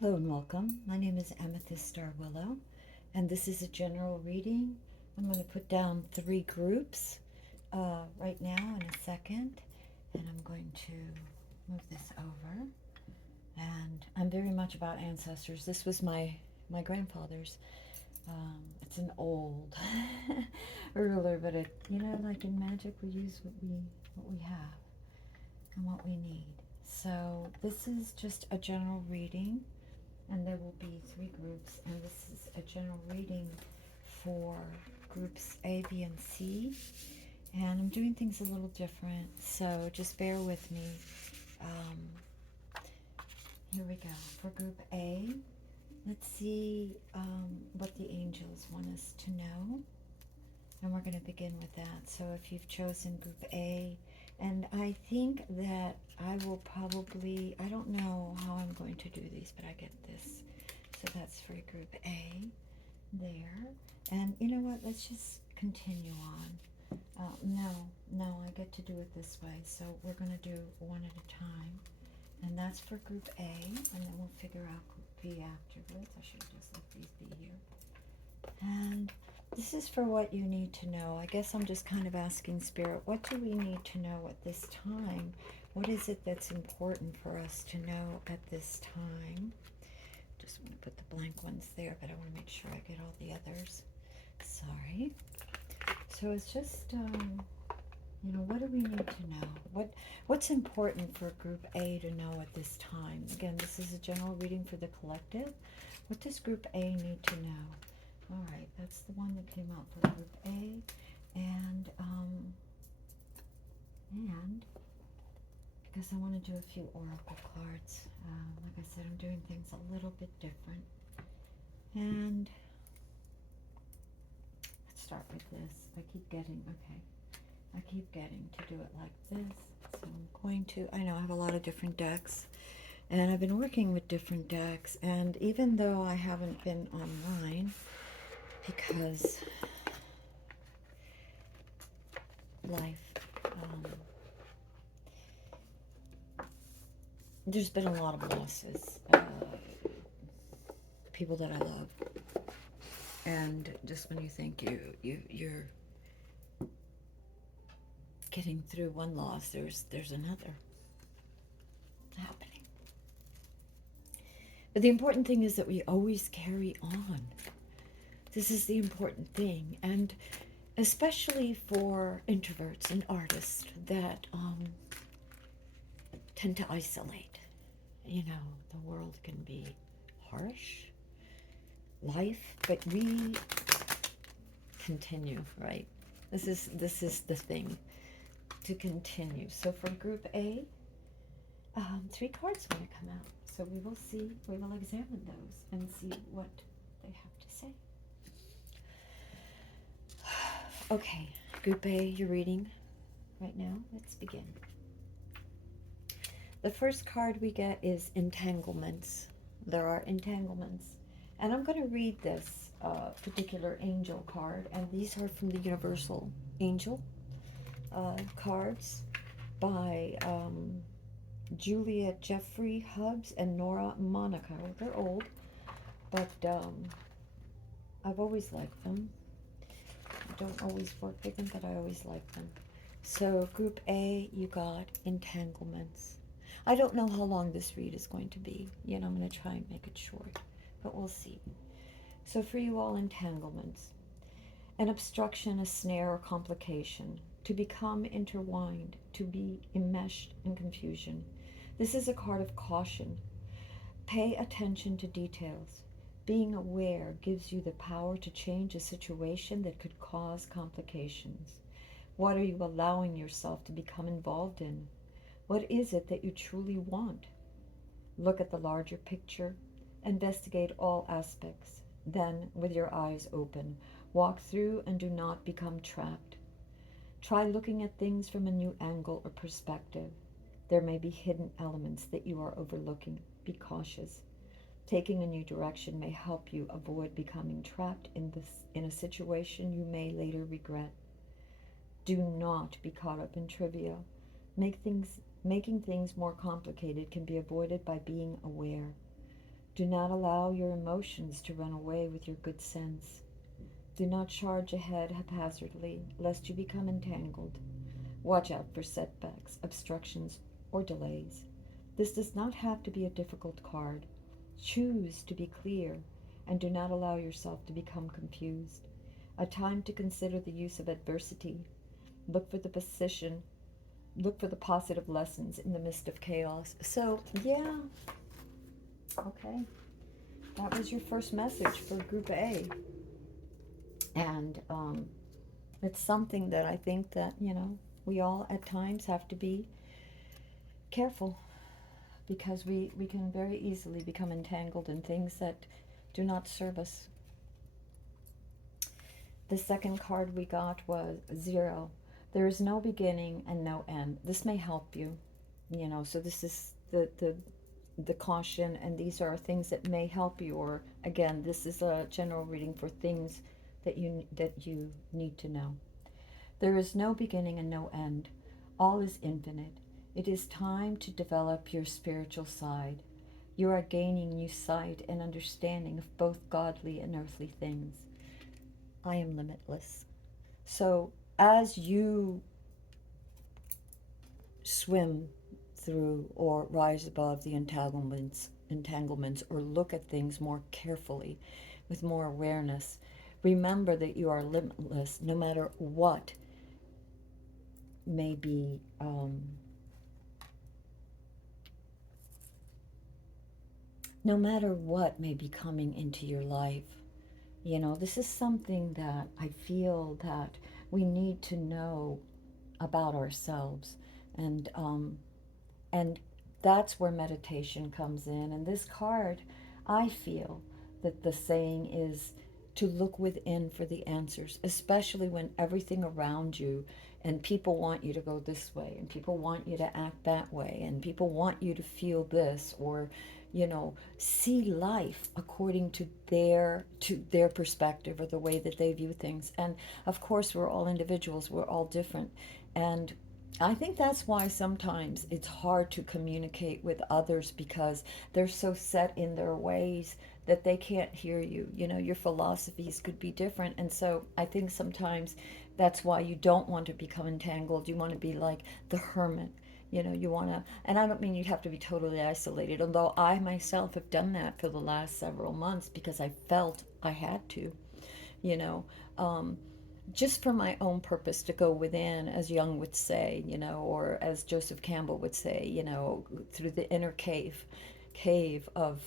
Hello and welcome. My name is Amethyst Star Willow, and this is a general reading. I'm going to put down three groups right now in a second, and I'm going to move this over. And I'm very much about ancestors. This was my grandfather's. It's an old ruler, but like in magic, we use what we have and what we need. So this is just a general reading, and there will be three groups, and this is a general reading for groups A, B, and C, and I'm doing things a little different, so just bear with me. Here we go. For group A, let's see what the angels want us to know, and we're going to begin with that. So if you've chosen group A, and I think that I will probably, I don't know how I'm going to do these, but I get this. So that's for group A there. And you know what? Let's just continue on. No, I get to do it this way. So we're going to do one at a time. And that's for group A. And then we'll figure out group B afterwards. I should have just let these be here. And this is for what you need to know. I guess I'm just kind of asking Spirit, what do we need to know at this time? What is it that's important for us to know at this time? Just want to put the blank ones there, but I want to make sure I get all the others. Sorry. So it's just, what do we need to know? What's important for Group A to know at this time? Again, this is a general reading for the collective. What does Group A need to know? All right, that's the one that came out for Group A, and because I want to do a few oracle cards. Like I said, I'm doing things a little bit different. And let's start with this. I keep getting to do it like this. So I'm going to, I know I have a lot of different decks, and I've been working with different decks, and even though I haven't been online, because life, there's been a lot of losses, people that I love, and just when you think you're getting through one loss, there's another happening. But the important thing is that we always carry on. This is the important thing, and especially for introverts and artists that tend to isolate. The world can be harsh, life, but we continue, right? This is the thing, to continue. So for Group A, three cards want to come out. So we will see, we will examine those and see what they have to say. Okay, Group A, you're reading right now. Let's begin. The first card we get is Entanglements. There are entanglements. And I'm going to read this particular angel card, and these are from the Universal Angel cards by Julia Jeffrey Hubbs and Nora Monaco. They're old, but I've always liked them. I don't always work with them, but I always like them. So Group A, you got Entanglements. I don't know how long this read is going to be. I'm going to try and make it short, but we'll see. So for you all, Entanglements. An obstruction, a snare, or complication. To become intertwined, to be enmeshed in confusion. This is a card of caution. Pay attention to details. Being aware gives you the power to change a situation that could cause complications. What are you allowing yourself to become involved in? What is it that you truly want? Look at the larger picture. Investigate all aspects. Then, with your eyes open, walk through and do not become trapped. Try looking at things from a new angle or perspective. There may be hidden elements that you are overlooking. Be cautious. Taking a new direction may help you avoid becoming trapped in a situation you may later regret. Do not be caught up in trivia. Making things more complicated can be avoided by being aware. Do not allow your emotions to run away with your good sense. Do not charge ahead haphazardly, lest you become entangled. Watch out for setbacks, obstructions, or delays. This does not have to be a difficult card. Choose to be clear and do not allow yourself to become confused. A time to consider the use of adversity. Look for the position, look for the positive lessons in the midst of chaos. So, yeah, okay. That was your first message for Group A. And it's something that I think that, we all at times have to be careful because we can very easily become entangled in things that do not serve us. The second card we got was 0. There is no beginning and no end. This may help you, so this is the caution, and these are things that may help you, or again, this is a general reading for things that you need to know. There is no beginning and no end. All is infinite. It is time to develop your spiritual side. You are gaining new sight and understanding of both godly and earthly things. I am limitless. So, as you swim through or rise above the entanglements, or look at things more carefully with more awareness, remember that you are limitless no matter what may be no matter what may be coming into your life. This is something that I feel that we need to know about ourselves, and and that's where meditation comes in. And this card, I feel that the saying is to look within for the answers, especially when everything around you and people want you to go this way and people want you to act that way and people want you to feel this, or see life according to their perspective or the way that they view things. And of course, we're all individuals, we're all different. And I think that's why sometimes it's hard to communicate with others, because they're so set in their ways that they can't hear you. Your philosophies could be different. And so I think sometimes that's why you don't want to become entangled. You want to be like the hermit. You want to, and I don't mean you have to be totally isolated, although I myself have done that for the last several months because I felt I had to, you know. Um, just for my own purpose, to go within, as Jung would say, or as Joseph Campbell would say, through the inner cave of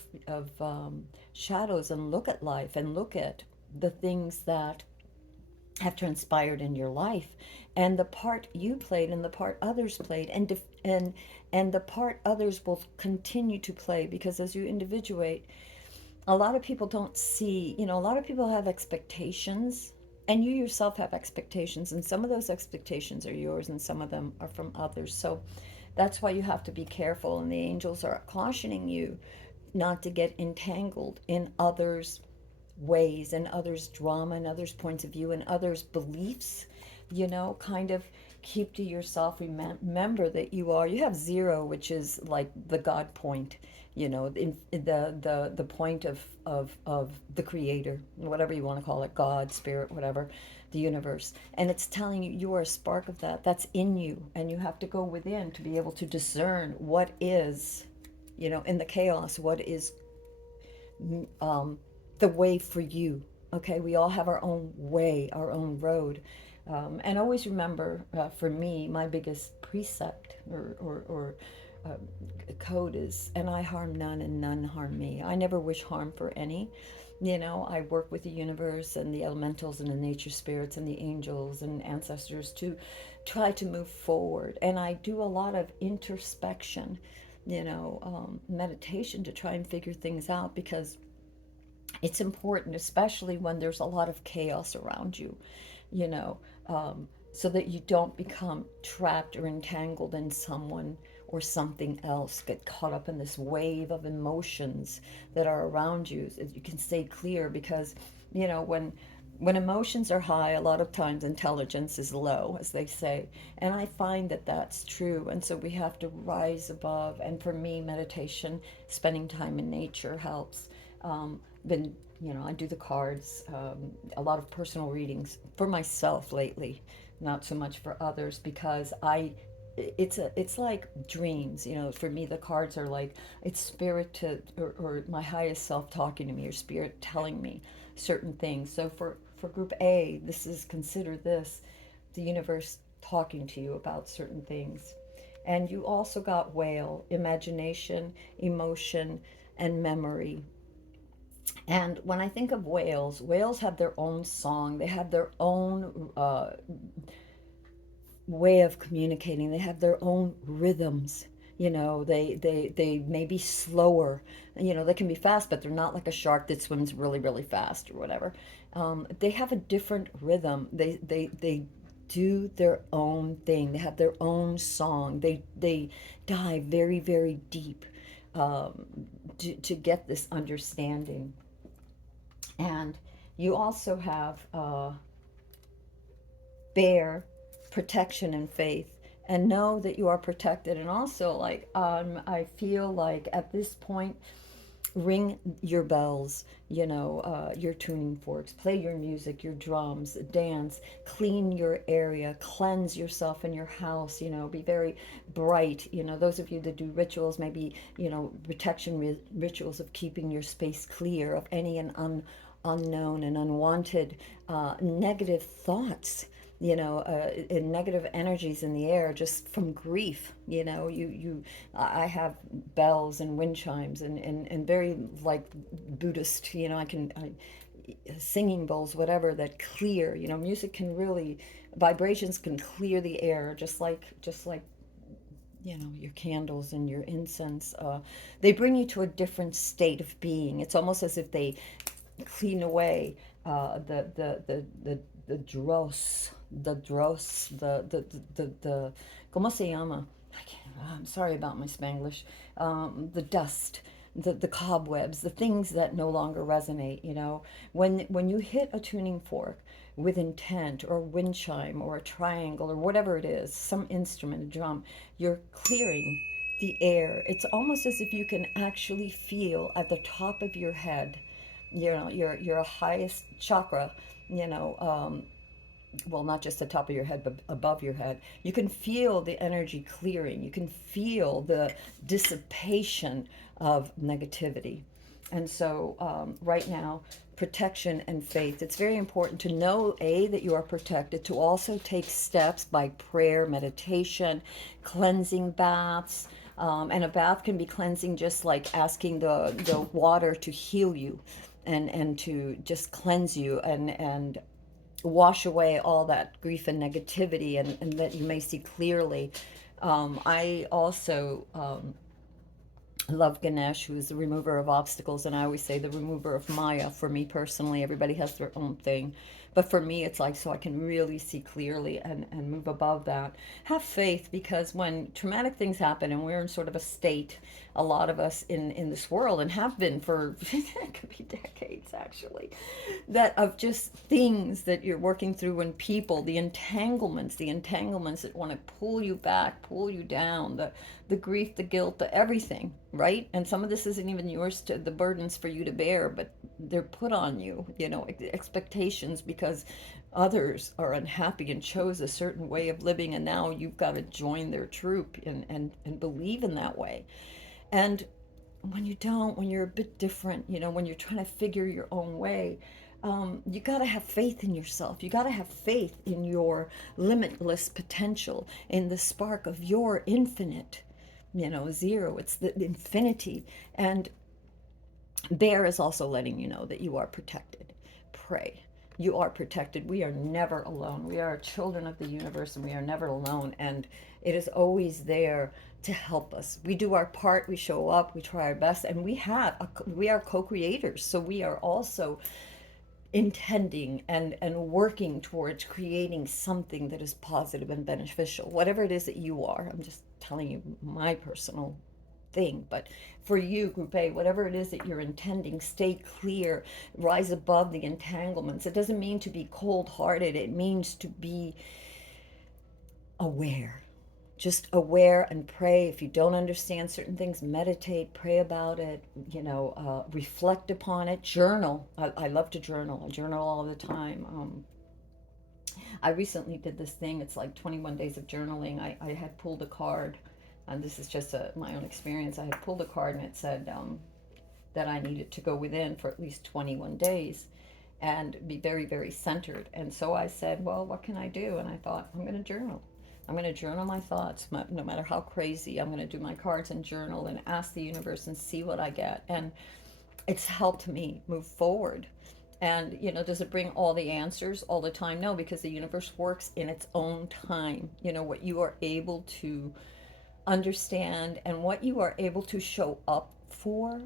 shadows, and look at life and look at the things that have transpired in your life, and the part you played and the part others played, and the part others will continue to play, because as you individuate, a lot of people don't see, a lot of people have expectations, and you yourself have expectations, and some of those expectations are yours and some of them are from others. So that's why you have to be careful, and the angels are cautioning you not to get entangled in others' ways and others' drama and others' points of view and others' beliefs. Kind of keep to yourself. Remember that you have 0, which is like the God point, in the point of the creator, whatever you want to call it, God, spirit, whatever, the universe. And it's telling you you are a spark of that's in you, and you have to go within to be able to discern what is, in the chaos, what is um, the way for you. Okay, we all have our own way, our own road. And always remember, for me, my biggest precept or uh, code is, and I harm none and none harm me. I never wish harm for any. I work with the universe and the elementals and the nature spirits and the angels and ancestors to try to move forward. And I do a lot of introspection, meditation, to try and figure things out, because it's important, especially when there's a lot of chaos around you, you know, so that you don't become trapped or entangled in someone or something else, get caught up in this wave of emotions that are around you. You can stay clear, because, when When emotions are high, a lot of times intelligence is low, as they say. And I find that that's true. And so we have to rise above. And for me, meditation, spending time in nature helps. Been, I do the cards, a lot of personal readings for myself lately, not so much for others, because it's like dreams, for me the cards are like, it's spirit or my highest self talking to me, or spirit telling me certain things. So for group A, this is consider this the universe talking to you about certain things. And you also got whale, imagination, emotion, and memory. And when I think of whales, whales have their own song, they have their own way of communicating. They have their own rhythms. They may be slower. They can be fast, but they're not like a shark that swims really, really fast or whatever. They have a different rhythm. They do their own thing. They have their own song. They dive very, very deep um, to get this understanding. And you also have bear, protection and faith, and know that you are protected. And also, like, I feel like at this point, ring your bells, your tuning forks, play your music, your drums, dance, clean your area, cleanse yourself in your house, be very bright. Those of you that do rituals, maybe, protection rituals of keeping your space clear of any unknown and unwanted negative thoughts, and negative energies in the air just from grief. I have bells and wind chimes and very like Buddhist, singing bowls, whatever, that clear. Music can really, vibrations can clear the air, just like your candles and your incense. They bring you to a different state of being. It's almost as if they clean away the dross, the ¿cómo se llama? I'm sorry about my Spanglish. The dust, the cobwebs, the things that no longer resonate. When you hit a tuning fork with intent, or a wind chime, or a triangle, or whatever it is, some instrument, a drum, you're clearing the air. It's almost as if you can actually feel at the top of your head, your highest chakra, you know, um, well, not just the top of your head, but above your head. You can feel the energy clearing. You can feel the dissipation of negativity. And so, right now, protection and faith. It's very important to know, A, that you are protected, to also take steps by prayer, meditation, cleansing baths. And a bath can be cleansing, just like asking the water to heal you and to just cleanse you and wash away all that grief and negativity, and that you may see clearly. I also love Ganesh, who is the remover of obstacles, and I always say the remover of Maya. For me personally, everybody has their own thing. But for me, it's like so I can really see clearly and move above that. Have faith, because when traumatic things happen and we're in sort of a state, a lot of us in this world, and have been for it could be decades actually, that of just things that you're working through, and people, the entanglements that want to pull you back, pull you down, the grief, the guilt, the everything, right? And some of this isn't even yours, to the burdens for you to bear, but they're put on you, expectations, because others are unhappy and chose a certain way of living, and now you've got to join their troop and believe in that way. And when you don't, when you're a bit different, when you're trying to figure your own way, you got to have faith in yourself. You got to have faith in your limitless potential, in the spark of your infinite, zero. It's the infinity. And Bear is also letting you know that you are protected. Pray. You are protected. We are never alone. We are children of the universe, and we are never alone. And it is always there to help us. We do our part. We show up. We try our best, and we are co-creators. So we are also intending and working towards creating something that is positive and beneficial. Whatever it is that you are. I'm just telling you my personal thing. But for you, Group A, whatever it is that you're intending, stay clear, rise above the entanglements. It doesn't mean to be cold hearted, it means to be aware. Just aware and pray. If you don't understand certain things, meditate, pray about it, reflect upon it, journal. I love to journal. I journal all the time. I recently did this thing. It's like 21 days of journaling. I had pulled a card, and this is just my own experience. I had pulled a card, and it said that I needed to go within for at least 21 days and be very, very centered. And so I said, well, what can I do? And I thought, I'm going to journal. I'm going to journal my thoughts, no matter how crazy. I'm going to do my cards and journal and ask the universe and see what I get. And it's helped me move forward. And, does it bring all the answers all the time? No, because the universe works in its own time. What you are able to understand and what you are able to show up for,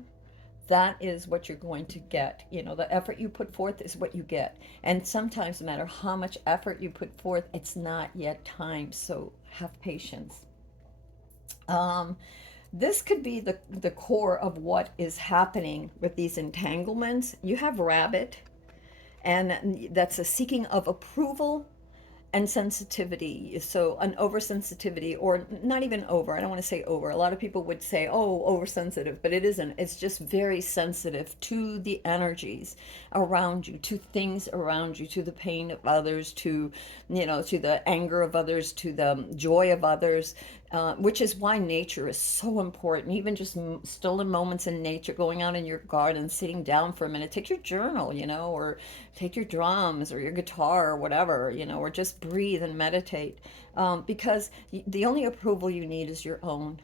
that is what you're going to get. The effort you put forth is what you get. And sometimes, no matter how much effort you put forth, it's not yet time. So have patience. This could be the core of what is happening with these entanglements. You have rabbit, and that's a seeking of approval and sensitivity. So an oversensitivity, or not even over, I don't want to say over. A lot of people would say, oh, oversensitive, but it isn't. It's just very sensitive to the energies around you, to things around you, to the pain of others, to the anger of others, to the joy of others. Which is why nature is so important. Even just stolen moments in nature, going out in your garden, sitting down for a minute, take your journal, or take your drums or your guitar or whatever, or just breathe and meditate. Because the only approval you need is your own.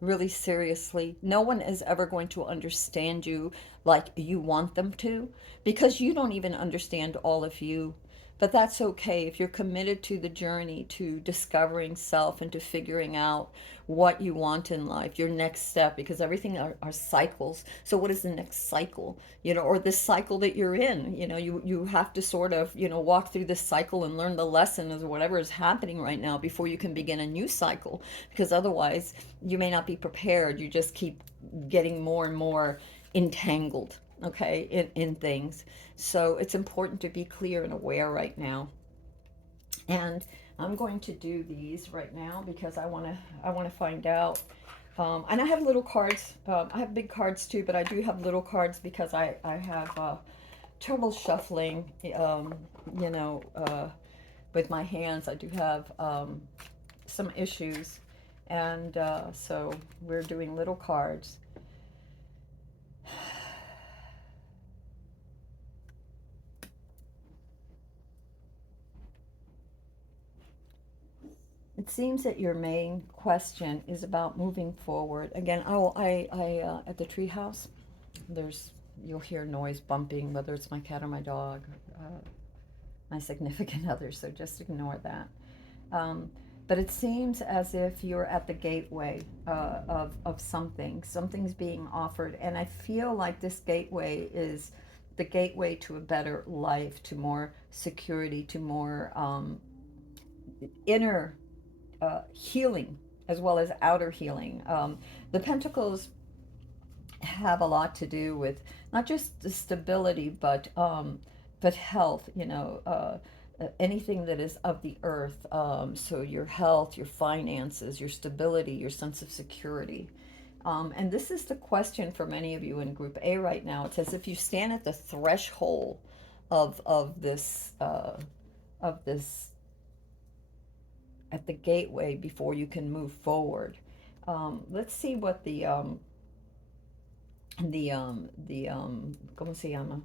Really, seriously. No one is ever going to understand you like you want them to, because you don't even understand all of you. But that's okay if you're committed to the journey, to discovering self and to figuring out what you want in life, your next step, because everything are cycles. So what is the next cycle? Or this cycle that you're in, you have to sort of, walk through this cycle and learn the lesson of whatever is happening right now before you can begin a new cycle, because otherwise you may not be prepared. You just keep getting more and more entangled, okay, in things. So it's important to be clear and aware right now. And I'm going to do these right now because I want to find out. And I have little cards. I have big cards too, but I do have little cards because I have trouble shuffling. You know, with my hands, I do have some issues, and so we're doing little cards. It seems that your main question is about moving forward. Again, at the treehouse, there's you'll hear noise bumping, whether it's my cat or my dog, my significant other. So just ignore that. Um, but it seems as if you're at the gateway of something. Something's being offered, and I feel like this gateway is the gateway to a better life, to more security, to more inner healing as well as outer healing. The Pentacles have a lot to do with not just the stability, but health. Anything that is of the earth. So your health, your finances, your stability, your sense of security. And this is the question for many of you in Group A right now. It's as if you stand at the threshold of this at the gateway before you can move forward. Let's see what ¿cómo se llama?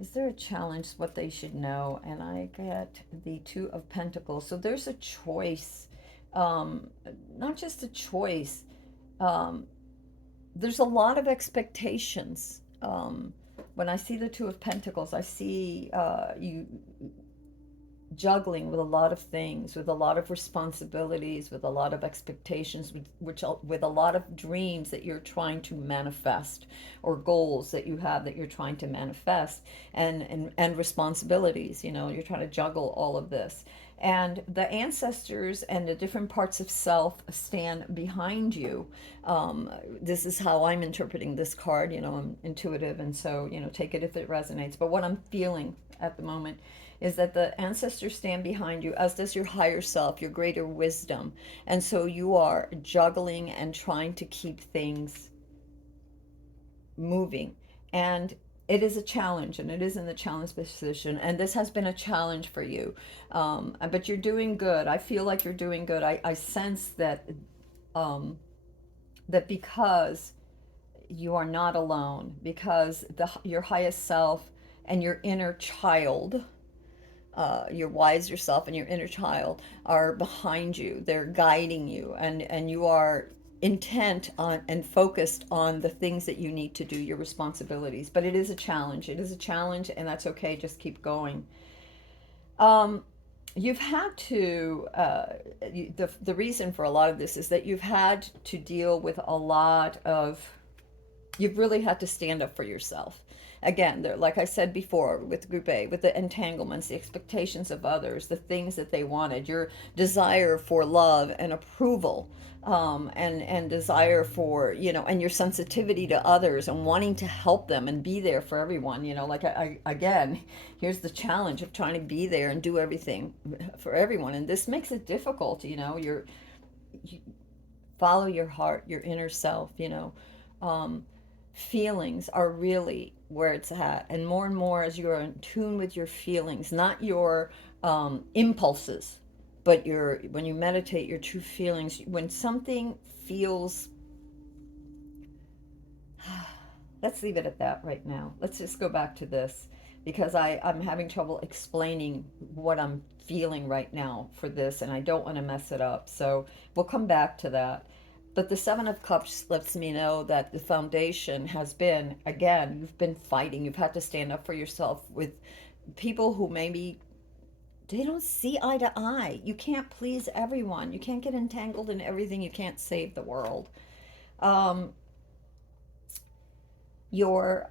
Is there a challenge, what they should know? And I get the Two of Pentacles. So there's a choice, not just a choice. Um, there's a lot of expectations. When I see the Two of Pentacles, I see you juggling with a lot of things, with a lot of responsibilities, with a lot of expectations, with a lot of dreams that you're trying to manifest, or goals that you have that you're trying to manifest, and responsibilities. You're trying to juggle all of this, And the ancestors and the different parts of self stand behind you. This is how I'm interpreting this card. I'm intuitive, and so, take it if it resonates. But what I'm feeling at the moment is that the ancestors stand behind you, as does your higher self, your greater wisdom. And so you are juggling and trying to keep things moving. And it is a challenge, and it is in the challenge position. And this has been a challenge for you. But you're doing good. I feel like you're doing good. I sense um, that because you are not alone, because your highest self and your inner child, your wiser self and your inner child are behind you. They're guiding you, and you are intent on and focused on the things that you need to do, your responsibilities. But it is a challenge. It is a challenge, and that's okay. Just keep going. Um, you've had to, the reason for a lot of this is that you've had to deal with a lot of, you've really had to stand up for yourself. Again, there, like I said before, with Group A, with the entanglements, the expectations of others, the things that they wanted, your desire for love and approval, and desire for, and your sensitivity to others and wanting to help them and be there for everyone. Like again, here's the challenge of trying to be there and do everything for everyone, and this makes it difficult. You follow your heart, your inner self. Um, Feelings are really where it's at, and more as you're in tune with your feelings, not your impulses, but your, when you meditate, your true feelings. When something feels, let's leave it at that right now. Let's just go back to this, because I'm having trouble explaining what I'm feeling right now for this, and I don't want to mess it up. So we'll come back to that. But the Seven of Cups lets me know that the foundation has been, again, you've been fighting. You've had to stand up for yourself with people who maybe they don't see eye to eye. You can't please everyone. You can't get entangled in everything. You can't save the world. Um, your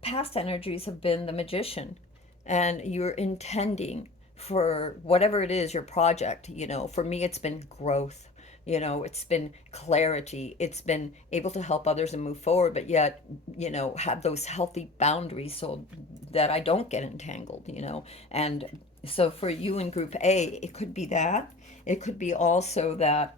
past energies have been the magician, and you're intending for whatever it is, your project. For me, it's been growth. It's been clarity. It's been able to help others and move forward, but yet, have those healthy boundaries so that I don't get entangled. And so for you in Group A, it could be that. It could be also that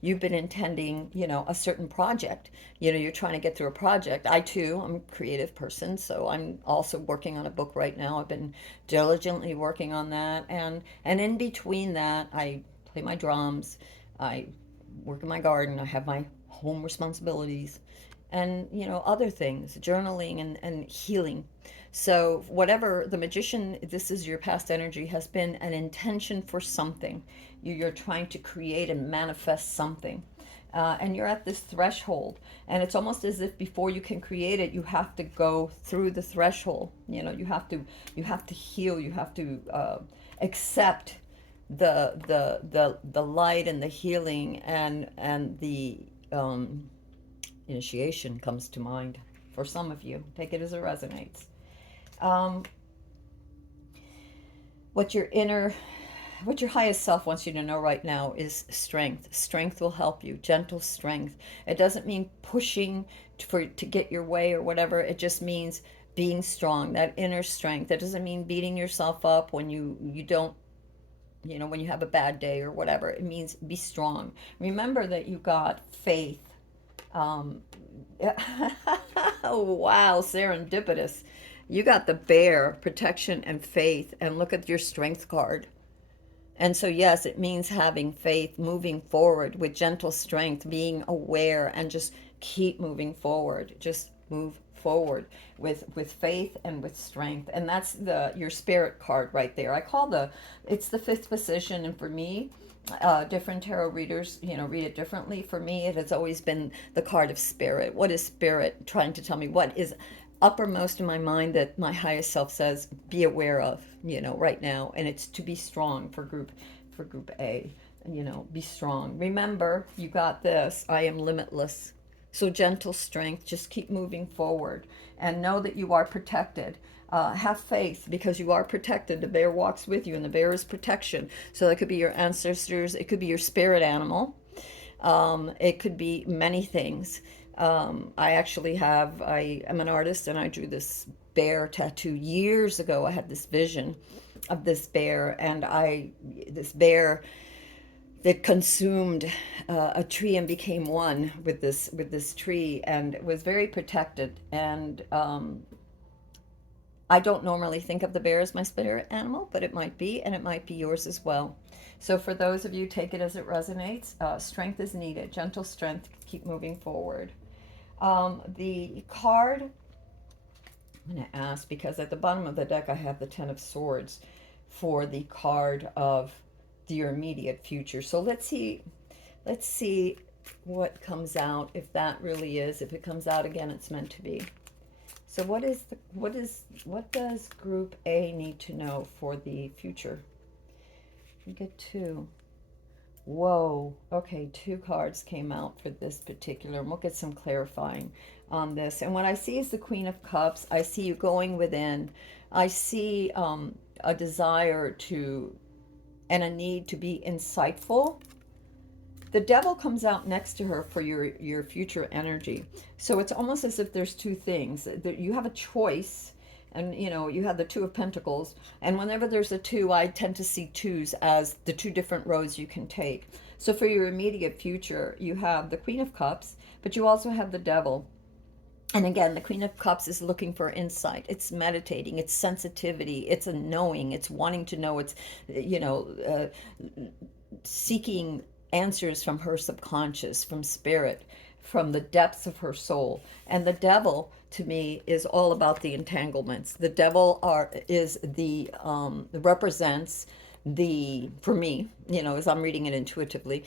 you've been intending, a certain project. You're trying to get through a project. I too, I'm a creative person, so I'm also working on a book right now. I've been diligently working on that, and in between that, I play my drums, I work in my garden, I have my home responsibilities, and other things, journaling and healing. So whatever the magician, this is your past energy, has been an intention for something. You're trying to create and manifest something. And you're at this threshold, and it's almost as if before you can create it, you have to go through the threshold. You have to heal. You have to accept the light and the healing, and the initiation comes to mind for some of you. Take it as it resonates. Um, what your inner what your highest self wants you to know right now is strength. Strength will help you. Gentle strength. It doesn't mean pushing to get your way or whatever. It just means being strong. That inner strength. That doesn't mean beating yourself up when you don't, when you have a bad day or whatever. It means be strong. Remember that you got faith. Um, oh, wow, serendipitous. You got the bear, protection and faith, and look at your strength card. And so, yes, it means having faith, moving forward with gentle strength, being aware, and just keep moving forward. Just move forward with faith and with strength. And that's your spirit card right there. It's the fifth position, and for me, different tarot readers, read it differently. For me, it has always been the card of spirit. What is spirit trying to tell me? What is uppermost in my mind that my highest self says be aware of, right now? And it's to be strong for group A. Be strong. Remember, you got this. I am limitless. So gentle strength, just keep moving forward and know that you are protected. Have faith because you are protected. The bear walks with you, and the bear is protection. So it could be your ancestors, it could be your spirit animal, it could be many things. I am an artist and I drew this bear tattoo years ago. I had this vision of this bear, and this bear that consumed a tree and became one with this tree, and was very protected. And I don't normally think of the bear as my spirit animal, but it might be, and it might be yours as well. So for those of you, take it as it resonates. Strength is needed, gentle strength. Keep moving forward. The card, I'm going to ask because at the bottom of the deck I have the Ten of Swords for the card of your immediate future. So let's see what comes out, if that really is. If it comes out again, it's meant to be. So what does group A need to know for the future? We get two. Whoa. Okay, two cards came out for this particular, and we'll get some clarifying on this. And what I see is the Queen of Cups. I see you going within. I see a desire to, and a need to be insightful. The devil comes out next to her for your future energy. So it's almost as if there's two things that you have a choice. And you have the Two of Pentacles, and whenever there's a two, I tend to see twos as the two different roads you can take. So for your immediate future, you have the Queen of Cups, but you also have the devil. And again, the Queen of Cups is looking for insight. It's meditating, it's sensitivity, it's a knowing, it's wanting to know, it's seeking answers from her subconscious, from spirit, from the depths of her soul. And the devil, to me, is all about the entanglements. The devil represents the, for me, as I'm reading it intuitively,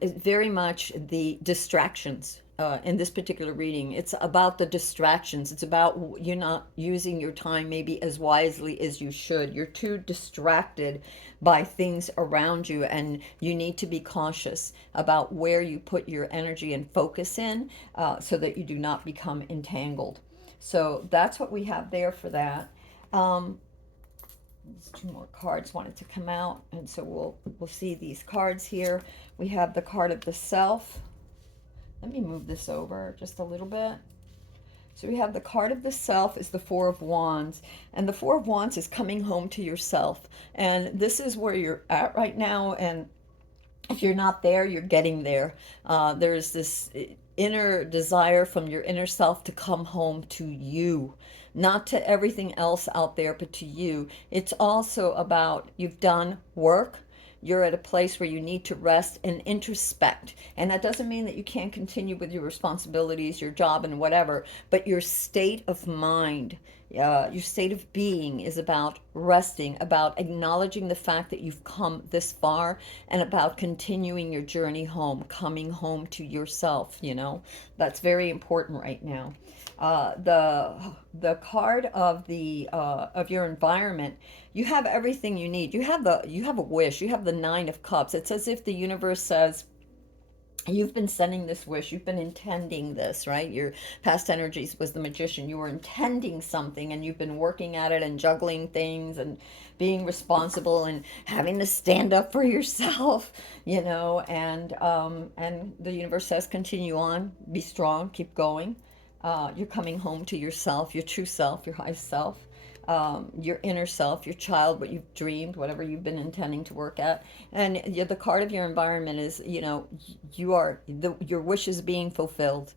is very much the distractions. In this particular reading, it's about the distractions. It's about you're not using your time maybe as wisely as you should. You're too distracted by things around you, and you need to be cautious about where you put your energy and focus in, so that you do not become entangled. So that's what we have there for that. There's two more cards wanted to come out, and so we'll see these cards here. We have the card of the self. Let me move this over just a little bit. So we have the card of the self is the Four of Wands, and the Four of Wands is coming home to yourself. And this is where you're at right now, and if you're not there, you're getting there. There's this inner desire from your inner self to come home to you, not to everything else out there, but to you. It's also about you've done work. You're at a place where you need to rest and introspect. And that doesn't mean that you can't continue with your responsibilities, your job, and whatever, but your state of mind, your state of being is about resting, about acknowledging the fact that you've come this far, and about continuing your journey home, coming home to yourself. That's very important right now. The card of your environment, you have everything you need. You have a wish. You have the Nine of Cups. It's as if the universe says, you've been sending this wish, you've been intending this, right? Your past energies was the Magician. You were intending something, and you've been working at it and juggling things and being responsible and having to stand up for yourself, and the universe says, continue on, be strong, keep going. You're coming home to yourself, your true self, your highest self, your inner self, your child, what you've dreamed, whatever you've been intending to work at. And the card of your environment is, your wish is being fulfilled.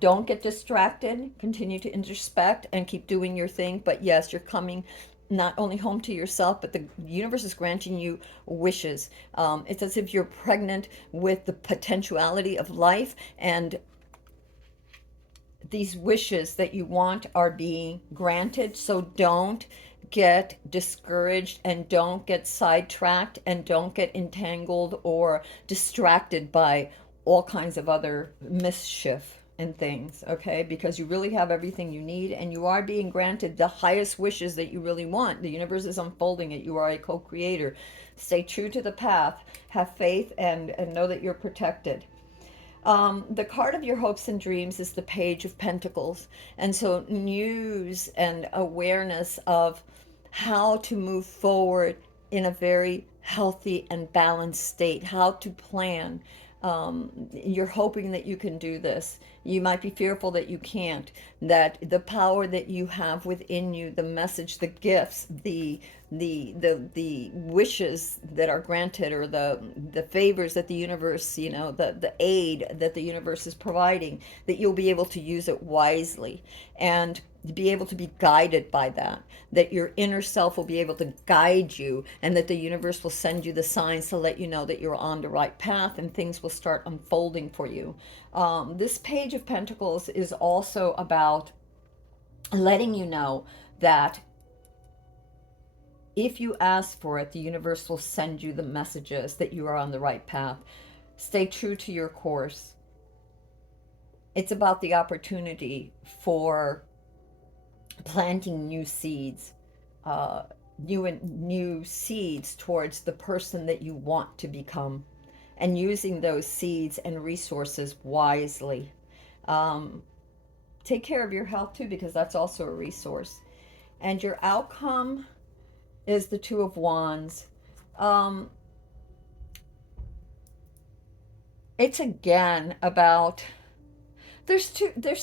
Don't get distracted, continue to introspect and keep doing your thing. But yes, you're coming not only home to yourself, but the universe is granting you wishes. It's as if you're pregnant with the potentiality of life, and these wishes that you want are being granted. So don't get discouraged, and don't get sidetracked, and don't get entangled or distracted by all kinds of other mischief and things, okay? Because you really have everything you need, and you are being granted the highest wishes that you really want. The universe is unfolding it. You are a co-creator. Stay true to the path, have faith, and know that you're protected. The card of your hopes and dreams is the Page of Pentacles. And so, news and awareness of how to move forward in a very healthy and balanced state, how to plan. You're hoping that you can do this. You might be fearful that you can't, that the power that you have within you, the message, the gifts, the wishes that are granted, or the favors that the universe, the aid that the universe is providing, that you'll be able to use it wisely and be able to be guided by that, that your inner self will be able to guide you, and that the universe will send you the signs to let you know that you're on the right path, and things will start unfolding for you. This Page of Pentacles is also about letting you know that if you ask for it, the universe will send you the messages that you are on the right path. Stay true to your course. It's about the opportunity for planting new seeds, uh, new seeds towards the person that you want to become, and using those seeds and resources wisely. Um, Take care of your health too, because that's also a resource. And your outcome is the Two of Wands. Um, it's again about, there's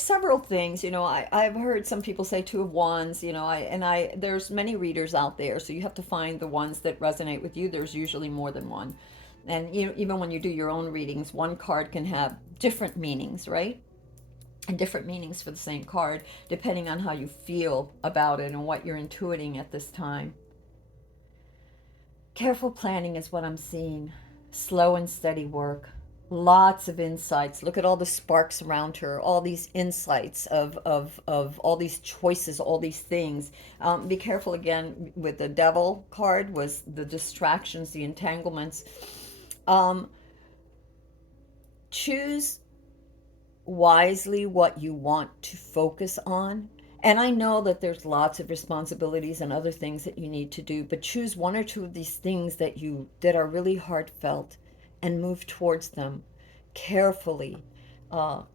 several things, I've heard some people say Two of Wands, there's many readers out there, so you have to find the ones that resonate with you. There's usually more than one. And even when you do your own readings, one card can have different meanings, right? And different meanings for the same card, depending on how you feel about it and what you're intuiting at this time. Careful planning is what I'm seeing. Slow and steady work. Lots of insights. Look at all the sparks around her, all these insights of all these choices, all these things. Be careful again with the Devil card, was the distractions, the entanglements. Um, Choose wisely what you want to focus on. And I know that there's lots of responsibilities and other things that you need to do, but choose one or two of these things that are really heartfelt, and move towards them carefully,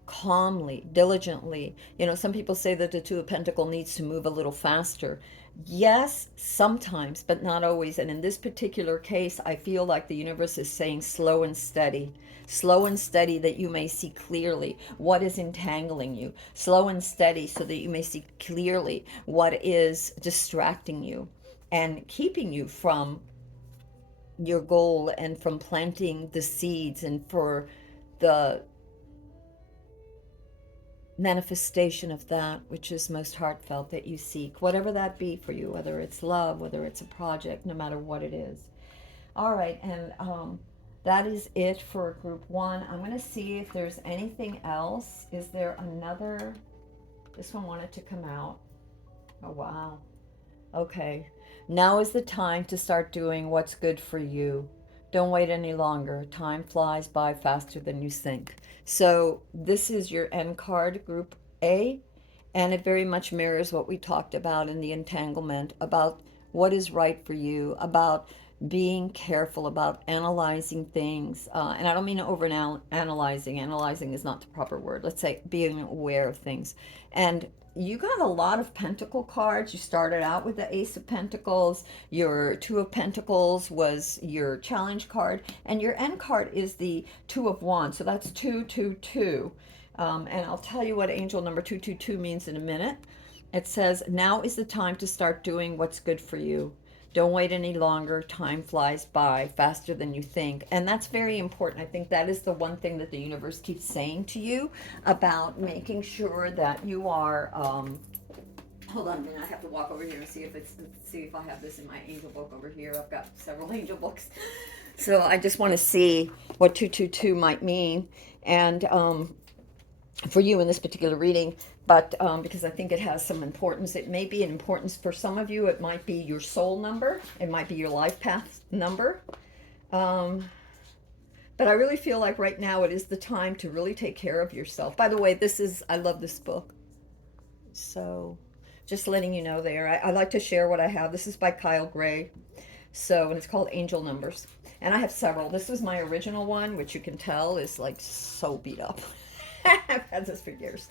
calmly, diligently. Some people say that the Two of Pentacles needs to move a little faster. Yes, sometimes, but not always. And in this particular case, I feel like the universe is saying slow and steady. Slow and steady, that you may see clearly what is entangling you. Slow and steady so that you may see clearly what is distracting you and keeping you from your goal, and from planting the seeds, and for the manifestation of that which is most heartfelt that you seek, whatever that be for you, whether it's love, whether it's a project, no matter what it is. All right, and that is it for group one. I'm going to see if there's anything else. Is there another? This one wanted to come out. Oh, wow. Okay. Now is the time to start doing what's good for you. Don't wait any longer. Time flies by faster than you think. So, this is your end card, group A, and it very much mirrors what we talked about in the entanglement, about what is right for you, about being careful, about analyzing things. And I don't mean over analyzing. Analyzing is not the proper word. Let's say being aware of things. And you got a lot of pentacle cards. You started out with the Ace of Pentacles. Your Two of Pentacles was your challenge card, and your end card is the Two of Wands. So that's 222. And I'll tell you what angel number 222 means in a minute. It says, now is the time to start doing what's good for you. Don't wait any longer. Time flies by faster than you think. And that's very important. I think that is the one thing that the universe keeps saying to you, about making sure that you are, hold on a minute, I have to walk over here and see if I have this in my angel book over here. I've got several angel books. So I just want to see what 222 might mean. And for you in this particular reading, but because I think it has some importance. It may be an importance for some of you. It might be your soul number. It might be your life path number. But I really feel like right now it is the time to really take care of yourself. By the way, I love this book. So just letting you know there. I like to share what I have. This is by Kyle Gray. So, and it's called Angel Numbers. And I have several. This was my original one, which you can tell is like so beat up. I've had this for years.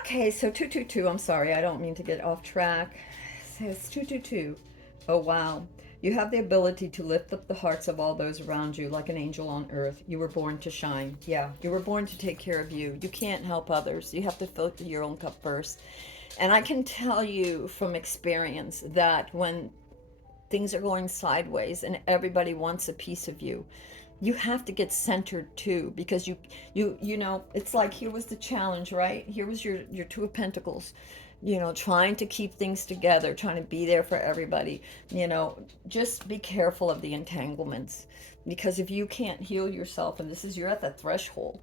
Okay, so 222. I'm sorry, I don't mean to get off track. It says 222. Oh, wow. You have the ability to lift up the hearts of all those around you like an angel on earth. You were born to shine. Yeah, you were born to take care of you. You can't help others. You have to fill your own cup first. And I can tell you from experience that when things are going sideways and everybody wants a piece of you, you have to get centered too, because you know, it's like, here was the challenge, right? Here was your two of pentacles, you know, trying to keep things together, trying to be there for everybody. You know, just be careful of the entanglements, because if you can't heal yourself, and this is, you're at the threshold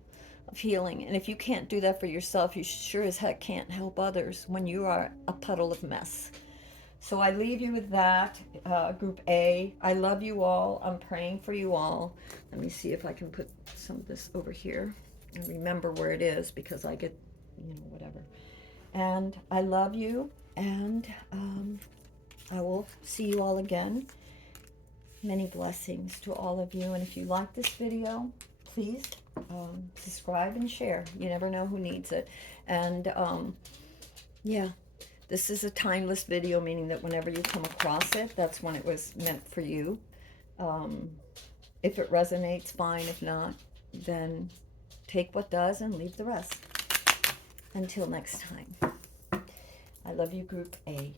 of healing, and if you can't do that for yourself, you sure as heck can't help others when you are a puddle of mess. So I leave you with that, Group A. I love you all. I'm praying for you all. Let me see if I can put some of this over here and remember where it is, because I get, you know, whatever. And I love you, and I will see you all again. Many blessings to all of you. And if you like this video, please subscribe and share. You never know who needs it. And yeah. This is a timeless video, meaning that whenever you come across it, that's when it was meant for you. If it resonates, fine. If not, then take what does and leave the rest. Until next time. I love you, Group A.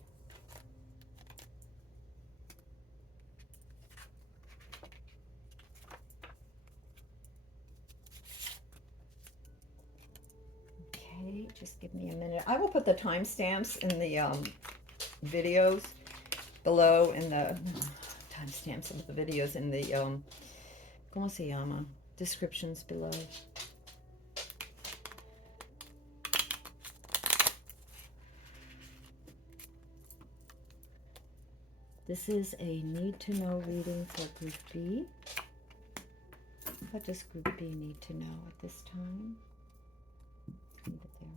Okay, just give me a minute. I will put the timestamps in the videos below, in the timestamps of the videos in the ¿cómo se llama? Descriptions below. This is a need-to-know reading for Group B. What does Group B need to know at this time? Leave it there.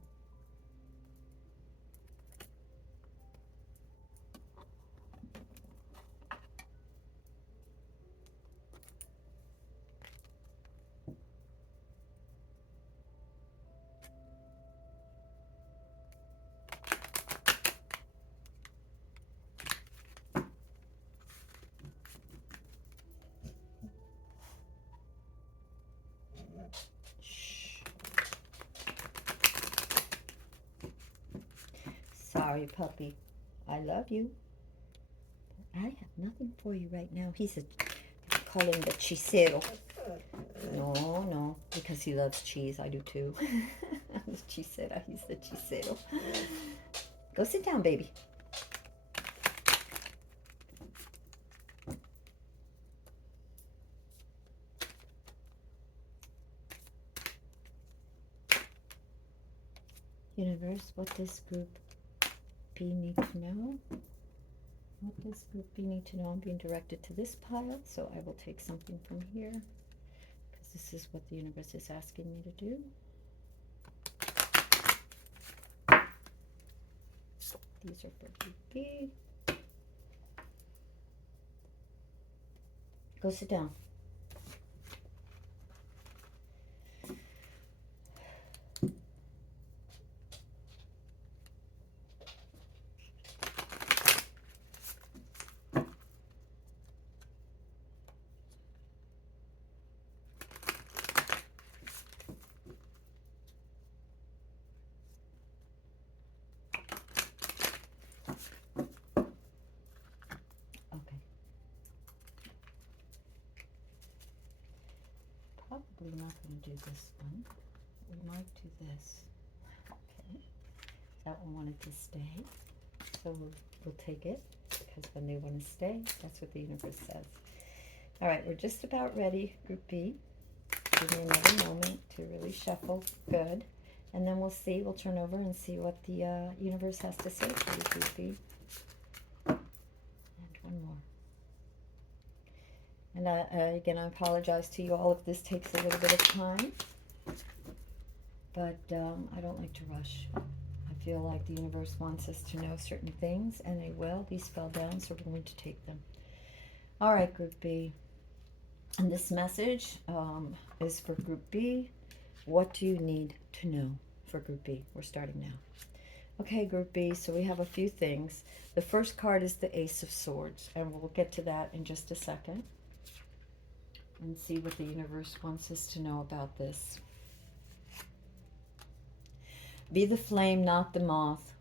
Sorry, puppy. I love you. I have nothing for you right now. He's call him the chisero. No, no, because he loves cheese. I do too. The chisera. He's the chisero. Go sit down, baby. Universe, what does Group B need to know? What does Group B need to know? I'm being directed to this pile, so I will take something from here, because this is what the universe is asking me to do. These are for Group B. Go sit down. Probably not going to do this one. We might do this. Okay. That one wanted to stay. So we'll take it, because when they want to stay, that's what the universe says. All right, we're just about ready, Group B. Give me another moment to really shuffle. Good. And then we'll see. We'll turn over and see what the universe has to say for you, Group B. And one more. And again, I apologize to you all if this takes a little bit of time. But I don't like to rush. I feel like the universe wants us to know certain things, and they will. These fell down, so we're going to take them. All right, Group B. And this message is for Group B. What do you need to know for Group B? We're starting now. Okay, Group B, so we have a few things. The first card is the Ace of Swords, and we'll get to that in just a second and see what the universe wants us to know about this. Be the flame, not the moth.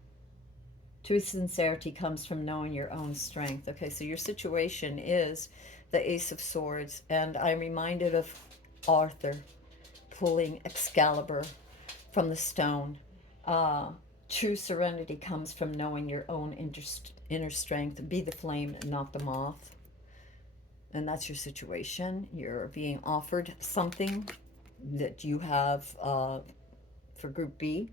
True sincerity comes from knowing your own strength. Okay, so your situation is the Ace of Swords, and I'm reminded of Arthur pulling Excalibur from the stone. True serenity comes from knowing your own inner strength. Be the flame, not the moth. And that's your situation. You're being offered something that you have for Group B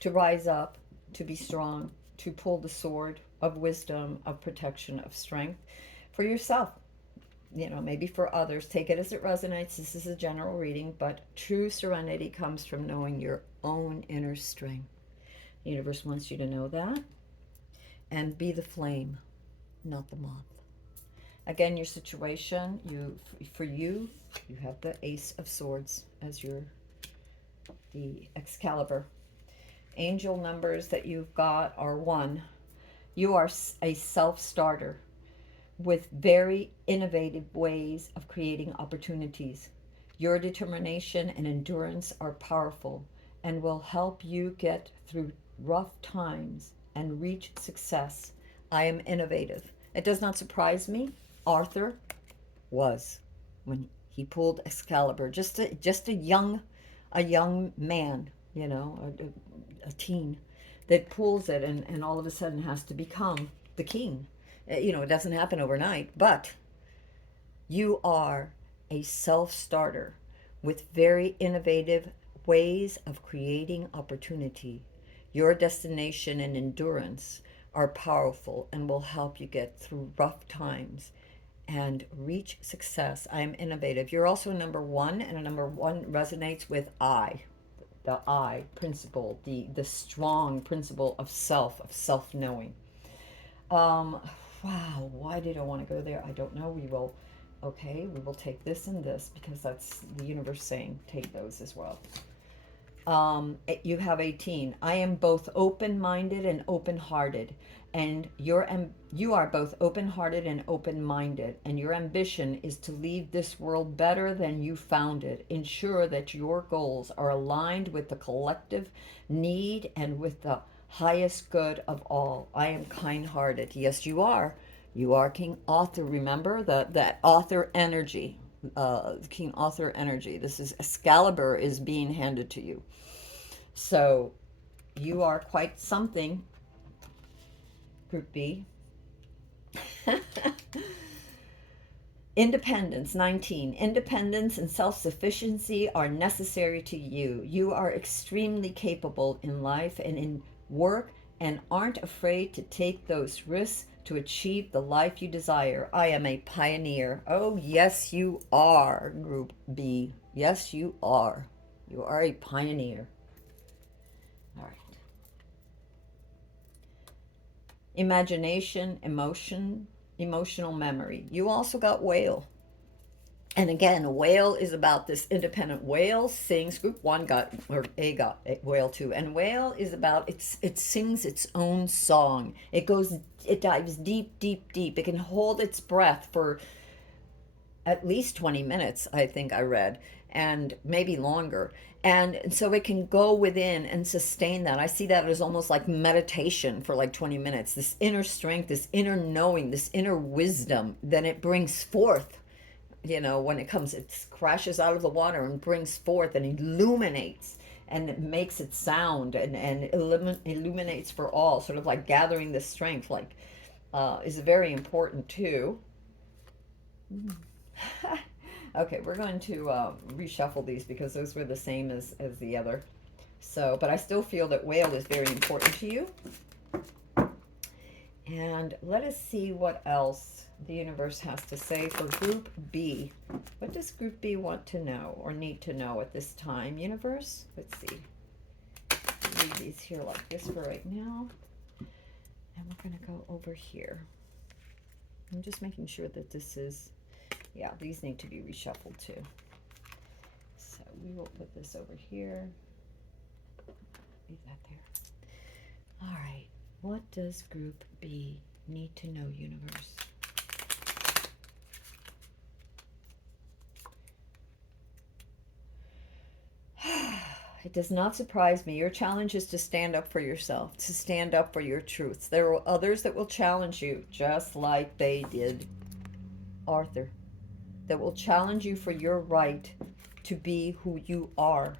to rise up, to be strong, to pull the sword of wisdom, of protection, of strength for yourself. You know, maybe for others. Take it as it resonates. This is a general reading, but true serenity comes from knowing your own inner strength. The universe wants you to know that. And be the flame, not the moth. Again, your situation, for you have the Ace of Swords as the Excalibur. Angel numbers that you've got are 1. You are a self-starter with very innovative ways of creating opportunities. Your determination and endurance are powerful and will help you get through rough times and reach success. I am innovative. It does not surprise me. Arthur was when he pulled Excalibur. Just a young man, you know, a teen that pulls it and all of a sudden has to become the king. You know, it doesn't happen overnight, but you are a self-starter with very innovative ways of creating opportunity. Your destination and endurance are powerful and will help you get through rough times and reach success. I am innovative. You're also a number 1, and a number 1 resonates with I, the I principle, the strong principle of self-knowing. Wow, why did I want to go there? I don't know. We will take this and this because that's the universe saying take those as well. You have 18. I am both open-minded and open-hearted, and you are both open-hearted and open-minded, and your ambition is to leave this world better than you found it. Ensure that your goals are aligned with the collective need and with the highest good of all. I am kind-hearted. Yes, you are. You are King Arthur. Remember that Arthur energy, King Arthur energy. This is Excalibur is being handed to you. So you are quite something, Group B. Independence, 19. Independence and self-sufficiency are necessary to you. You are extremely capable in life and in work and aren't afraid to take those risks to achieve the life you desire. I am a pioneer. Oh, yes, you are, Group B. Yes, you are. You are a pioneer. All right. Imagination, emotional memory. You also got whale. And again, whale is about this independent whale sings. Group 1 got, or A got whale 2. And whale is about, it sings its own song. It dives deep, deep, deep. It can hold its breath for at least 20 minutes, I think I read, and maybe longer. And so it can go within and sustain that. I see that as almost like meditation for like 20 minutes. This inner strength, this inner knowing, this inner wisdom, then it brings forth, you know, when it comes, it crashes out of the water and brings forth and illuminates, and it makes it sound and illuminates for all, sort of like gathering this strength, like is very important too. Okay, we're going to reshuffle these because those were the same as the other. So, but I still feel that whale is very important to you. And let us see what else the universe has to say for Group B. What does Group B want to know or need to know at this time, universe? Let's see. Leave these here like this for right now. And we're going to go over here. I'm just making sure that this is Yeah, these need to be reshuffled too. So we will put this over here. Leave that there. All right. What does group B need to know, universe? It does not surprise me. Your challenge is to stand up for yourself, to stand up for your truths. There are others that will challenge you, just like they did Arthur, that will challenge you for your right to be who you are.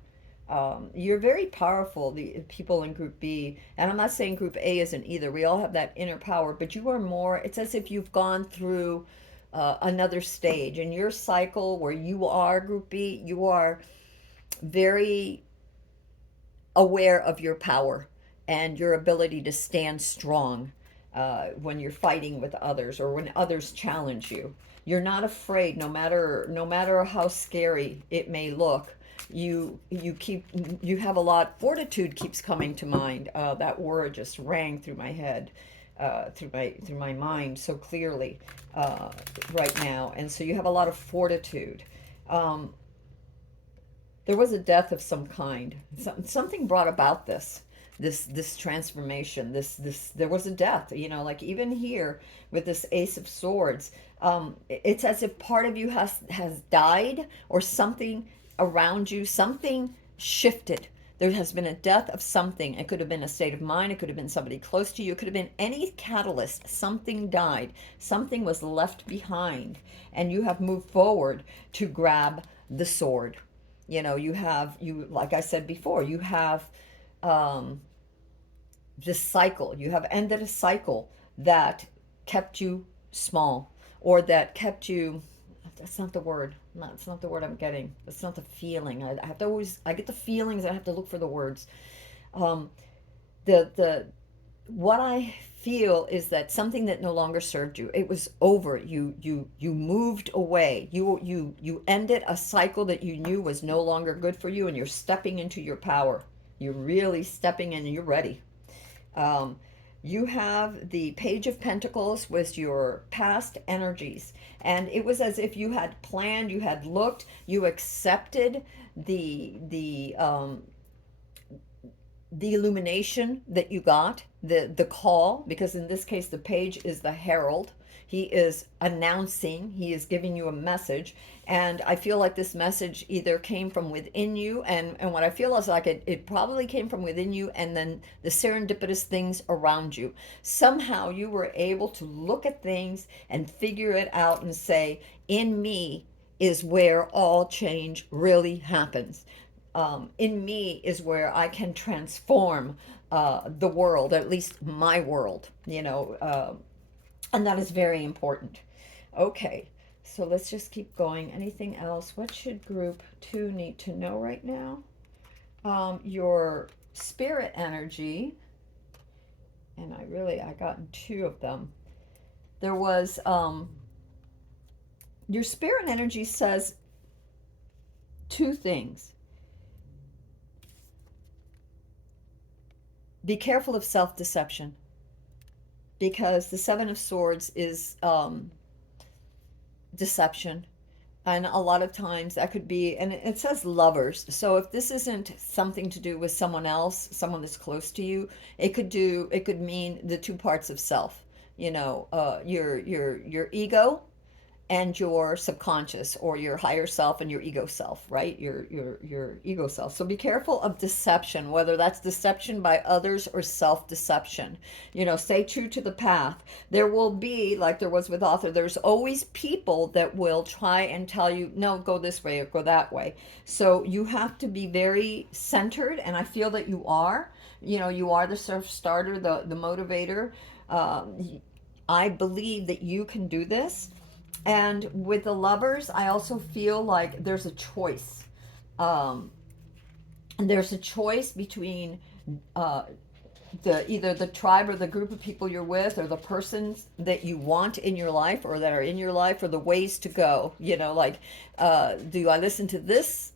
You're very powerful, the people in Group B. And I'm not saying Group A isn't either. We all have that inner power, but you are more, it's as if you've gone through another stage. In your cycle where you are Group B, you are very aware of your power and your ability to stand strong when you're fighting with others or when others challenge you. You're not afraid, no matter how scary it may look. You have a lot. Fortitude keeps coming to mind. That word just rang through my head, through my mind so clearly right now. And so you have a lot of fortitude. Um, there was a death of some kind. Something brought about this transformation. This there was a death. Like even here with this Ace of Swords, it's as if part of you has died, or something around you, something shifted. There has been a death of something. It could have been a state of mind. It could have been somebody close to you. It could have been any catalyst. Something died. Something was left behind, and you have moved forward to grab the sword. You like I said before, you have um, this cycle. You have ended a cycle that kept you small, or that kept you. That's not the word. That's not the word I'm getting. That's not the feeling. I have to always. I get the feelings. I have to look for the words. Um, the what I feel is that something that no longer served you. It was over. You moved away. You ended a cycle that you knew was no longer good for you, and you're stepping into your power. You're really stepping in, and you're ready. Um, you have the Page of Pentacles with your past energies, and it was as if you had planned, you had looked, you accepted the illumination that you got, the call, because in this case the page is the herald. He is announcing, he is giving you a message. And I feel like this message either came from within you, and what I feel is like it probably came from within you, and then the serendipitous things around you. Somehow you were able to look at things and figure it out and say, in me is where all change really happens. In me is where I can transform the world, at least my world, and that is very important. Okay, so let's just keep going. Anything else? What should group two need to know right now? Your spirit energy, and I got two of them. There was, your spirit energy says two things. Be careful of self-deception, because the Seven of Swords is deception. And a lot of times that could be, and it says lovers. So if this isn't something to do with someone else, someone that's close to you, it could mean the two parts of self. Your ego and your subconscious, or your higher self and your ego self, right? Your ego self. So be careful of deception, whether that's deception by others or self-deception. Stay true to the path. There will be, like there was with Author, there's always people that will try and tell you, no, go this way or go that way. So you have to be very centered, and I feel that you are. You are the self-starter, the motivator. I believe that you can do this. And with the lovers, I also feel like there's a choice. And there's a choice between either the tribe or the group of people you're with, or the persons that you want in your life or that are in your life, or the ways to go. Do I listen to this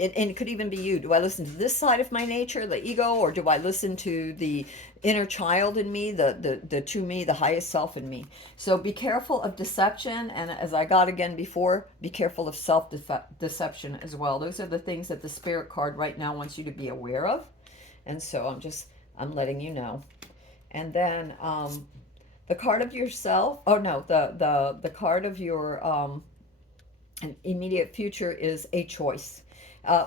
and it could even be you. Do I listen to this side of my nature, the ego, or do I listen to the inner child in me, the true me, the highest self in me? So be careful of deception, and as I got again before, be careful of self deception as well. Those are the things that the spirit card right now wants you to be aware of, and so I'm letting you know. And then the card of yourself. Oh no, the card of your immediate future is a choice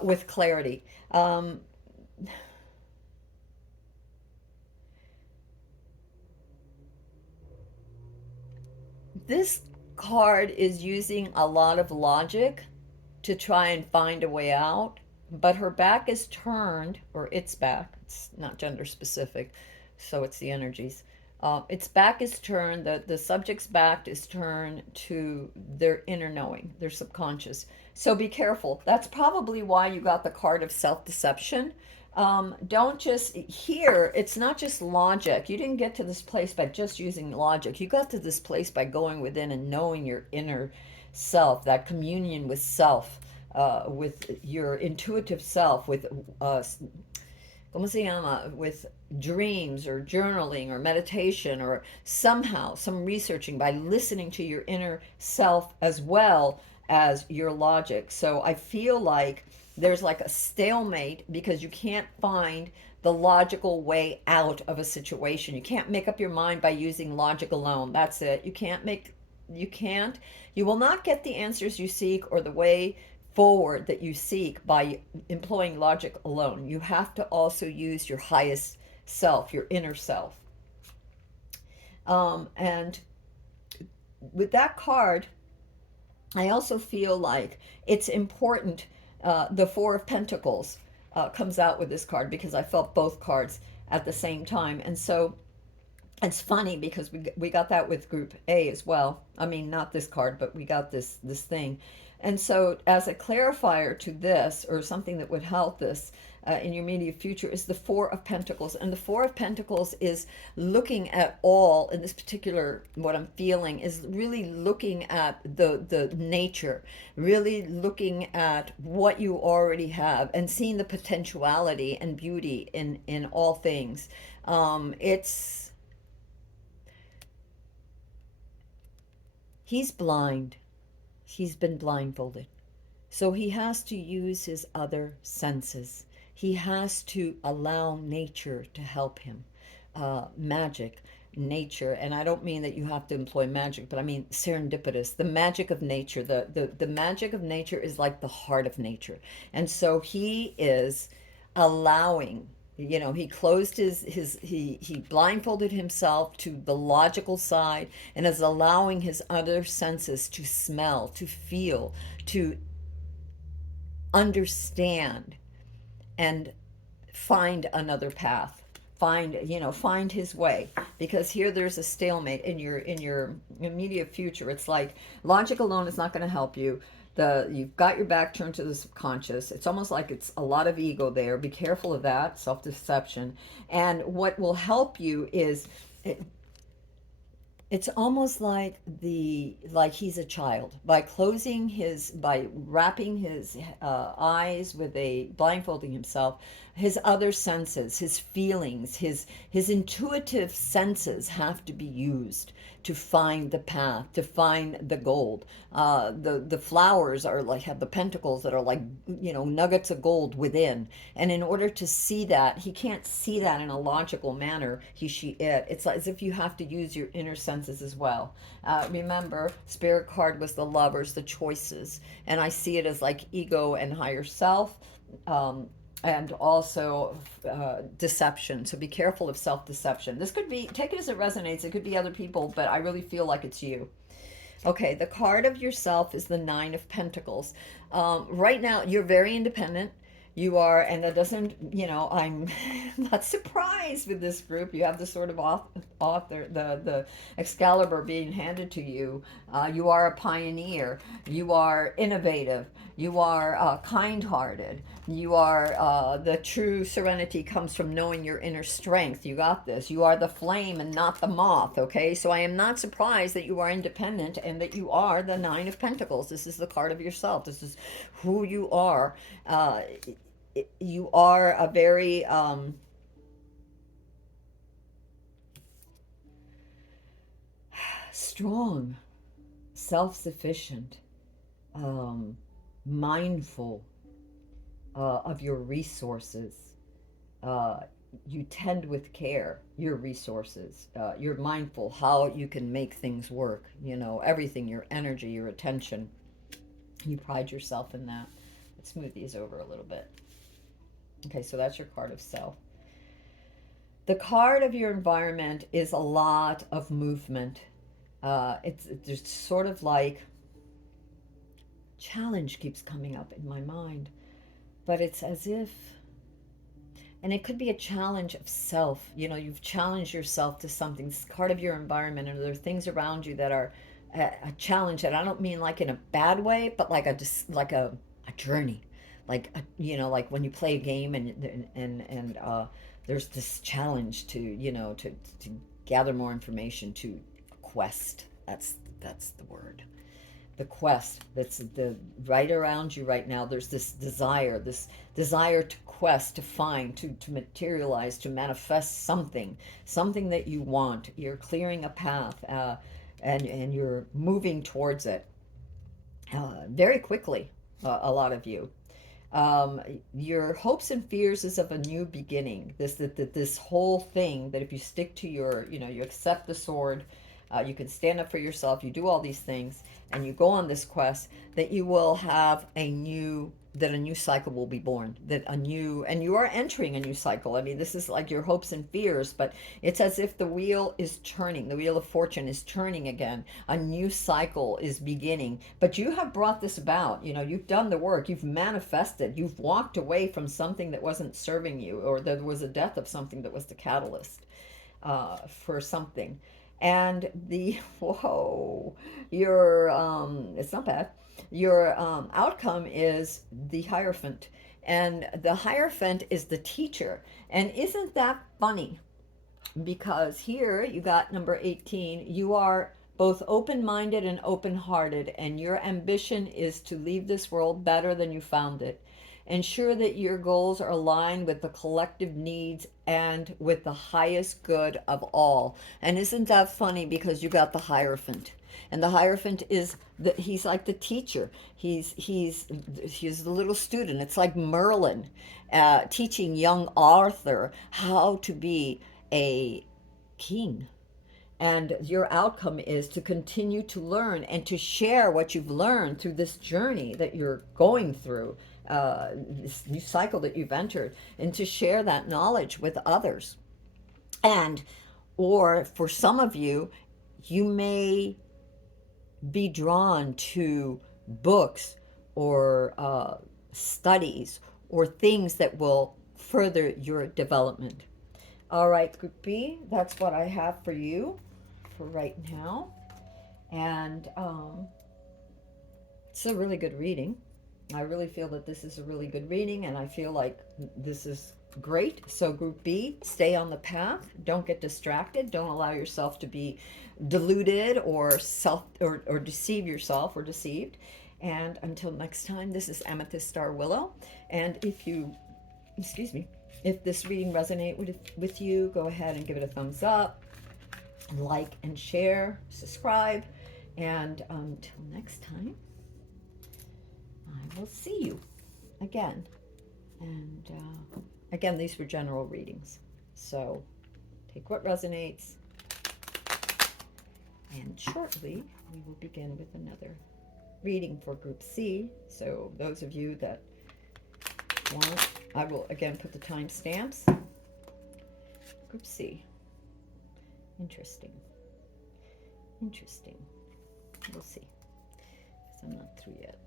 with clarity. This card is using a lot of logic to try and find a way out, but her back is turned, or its back, it's not gender specific, so it's the energies. Its back is turned, the subject's back is turned to their inner knowing, their subconscious. So be careful. That's probably why you got the card of self deception. Don't just here, it's not just logic. You didn't get to this place by just using logic. You got to this place by going within and knowing your inner self, that communion with self, with your intuitive self, with ¿cómo se llama? With dreams or journaling or meditation or somehow some researching by listening to your inner self as well as your logic. So I feel like there's like a stalemate because you can't find the logical way out of a situation. You can't make up your mind by using logic alone. That's it. You can't, you will not get the answers you seek or the way forward that you seek by employing logic alone. You have to also use your highest self, your inner self. And with that card, I also feel like it's important. The Four of Pentacles comes out with this card because I felt both cards at the same time. And so it's funny because we got that with Group A as well. I mean, not this card, but we got this thing. And so, as a clarifier to this, or something that would help this in your immediate future, is the Four of Pentacles. And the Four of Pentacles is looking at all, in this particular, what I'm feeling, is really looking at the nature, really looking at what you already have and seeing the potentiality and beauty in all things. It's, he's blind. He's been blindfolded. So he has to use his other senses. He has to allow nature to help him. Magic, nature, and I don't mean that you have to employ magic, but I mean serendipitous, the magic of nature. The magic of nature is like the heart of nature. And so he is allowing, he closed he blindfolded himself to the logical side and is allowing his other senses to smell, to feel, to understand, and find another path, find his way. Because here there's a stalemate in your immediate future. It's like logic alone is not going to help you. You've got your back turned to the subconscious. It's almost like it's a lot of ego there. Be careful of that, self-deception. And what will help you is it's almost like he's a child. By wrapping his eyes with blindfolding himself, his other senses, his feelings, his intuitive senses have to be used to find the path, to find the gold. The flowers are like, have the pentacles that are like, nuggets of gold within. And in order to see that, he can't see that in a logical manner. It's like as if you have to use your inner senses as well. Remember, Spirit card was the lovers, the choices. And I see it as like ego and higher self. And also deception. So be careful of self-deception. This could be, take it as it resonates. It could be other people, but I really feel like it's you. Okay, the card of yourself is the Nine of Pentacles. Right now, you're very independent. You are, and that doesn't, I'm not surprised with this group. You have the sort of author, the Excalibur being handed to you. You are a pioneer. You are innovative. You are kind-hearted. You are, the true serenity comes from knowing your inner strength. You got this. You are the flame and not the moth, okay? So I am not surprised that you are independent and that you are the Nine of Pentacles. This is the card of yourself. This is who you are. Uh, you are a very strong, self-sufficient, um, mindful of your resources. Uh, you tend with care your resources. You're mindful how you can make things work. Everything, your energy, your attention. You pride yourself in that. Let's smooth these over a little bit. Okay, so that's your card of self. The card of your environment is a lot of movement. It's just sort of like challenge keeps coming up in my mind, but it's as if, and it could be a challenge of self. You've challenged yourself to something. It's part of your environment, and there are things around you that are a challenge. And I don't mean like in a bad way, but like a journey, like like when you play a game and there's this challenge to to gather more information, to quest. That's the word, the quest that's the right around you right now. There's this desire to quest, to find, to materialize, to manifest something that you want. You're clearing a path, and you're moving towards it very quickly, a lot of you. um, your hopes and fears is of a new beginning. This whole thing, that if you stick to your, you accept the sword, you can stand up for yourself, you do all these things, and you go on this quest, that you will have that a new cycle will be born, and you are entering a new cycle. I mean, this is like your hopes and fears, but it's as if the wheel is turning, the wheel of fortune is turning again. A new cycle is beginning, but you have brought this about. You've done the work, you've manifested, you've walked away from something that wasn't serving you, or there was a death of something that was the catalyst for something. And whoa, it's not bad. Your outcome is the Hierophant. And the Hierophant is the teacher. And isn't that funny? Because here you got number 18. You are both open-minded and open-hearted, and your ambition is to leave this world better than you found it. Ensure that your goals are aligned with the collective needs and with the highest good of all. And isn't that funny? Because you got the Hierophant. And the Hierophant he's like the teacher. He's the little student. It's like Merlin teaching young Arthur how to be a king. And your outcome is to continue to learn and to share what you've learned through this journey that you're going through, this new cycle that you've entered, and to share that knowledge with others. And, or for some of you, you may be drawn to books or studies or things that will further your development. All right, Group B, that's what I have for you for right now. And it's a really good reading. I really feel that this is a really good reading, and I feel like this is great. So Group B, stay on the path. Don't get distracted. Don't allow yourself to be deluded or or deceive yourself or deceived. And until next time, this is Amethyst Star Willow. And excuse me, if this reading resonates with you, go ahead and give it a thumbs up, like and share, subscribe. And until next time, I will see you again. And again, these were general readings. So take what resonates. And shortly, we will begin with another reading for Group C. So those of you that want, I will again put the timestamps. Group C. Interesting. Interesting. We'll see. Because I'm not through yet.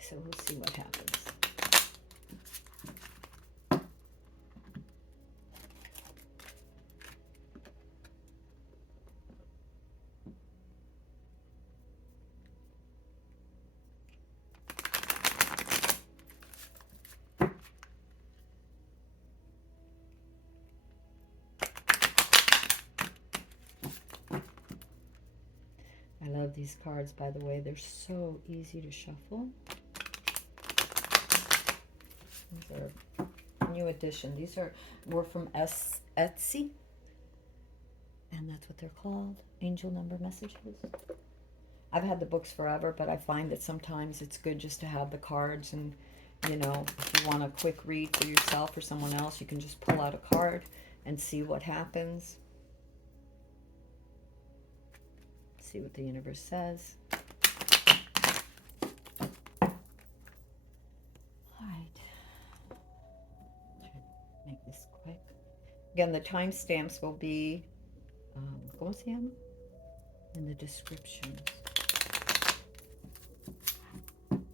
So we'll see what happens. I love these cards, by the way. They're so easy to shuffle. These are new edition. These were from Etsy. And that's what they're called. Angel number messages. I've had the books forever, but I find that sometimes it's good just to have the cards. And, you know, if you want a quick read for yourself or someone else, you can just pull out a card and see what happens. See what the universe says. All right. Make this quick. Again, the timestamps will be, ¿cómo se llama? In the descriptions. You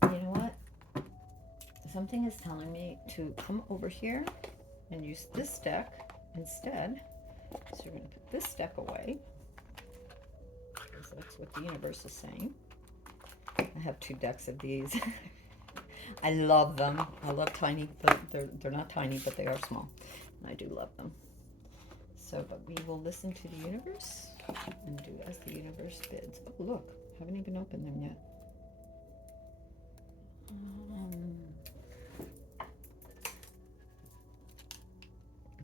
know what? Something is telling me to come over here and use this deck instead. So you're going to put this deck away, because that's what the universe is saying. I have 2 decks of these. I love them. I love tiny. They're not tiny, but they are small. And I do love them. So, but we will listen to the universe and do as the universe bids. Oh, look. Haven't even opened them yet.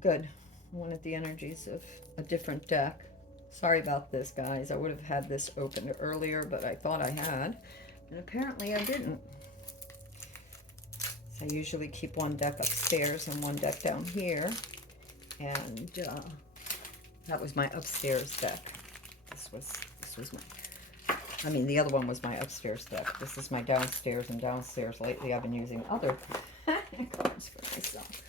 Good. I wanted the energies of a different deck. Sorry about this, guys. I would have had this opened earlier, but I thought I had. And apparently I didn't. So I usually keep one deck upstairs and one deck down here. And that was my upstairs deck. This was my, I mean, the other one was my upstairs deck. This is my downstairs, and downstairs lately I've been using other cards for myself.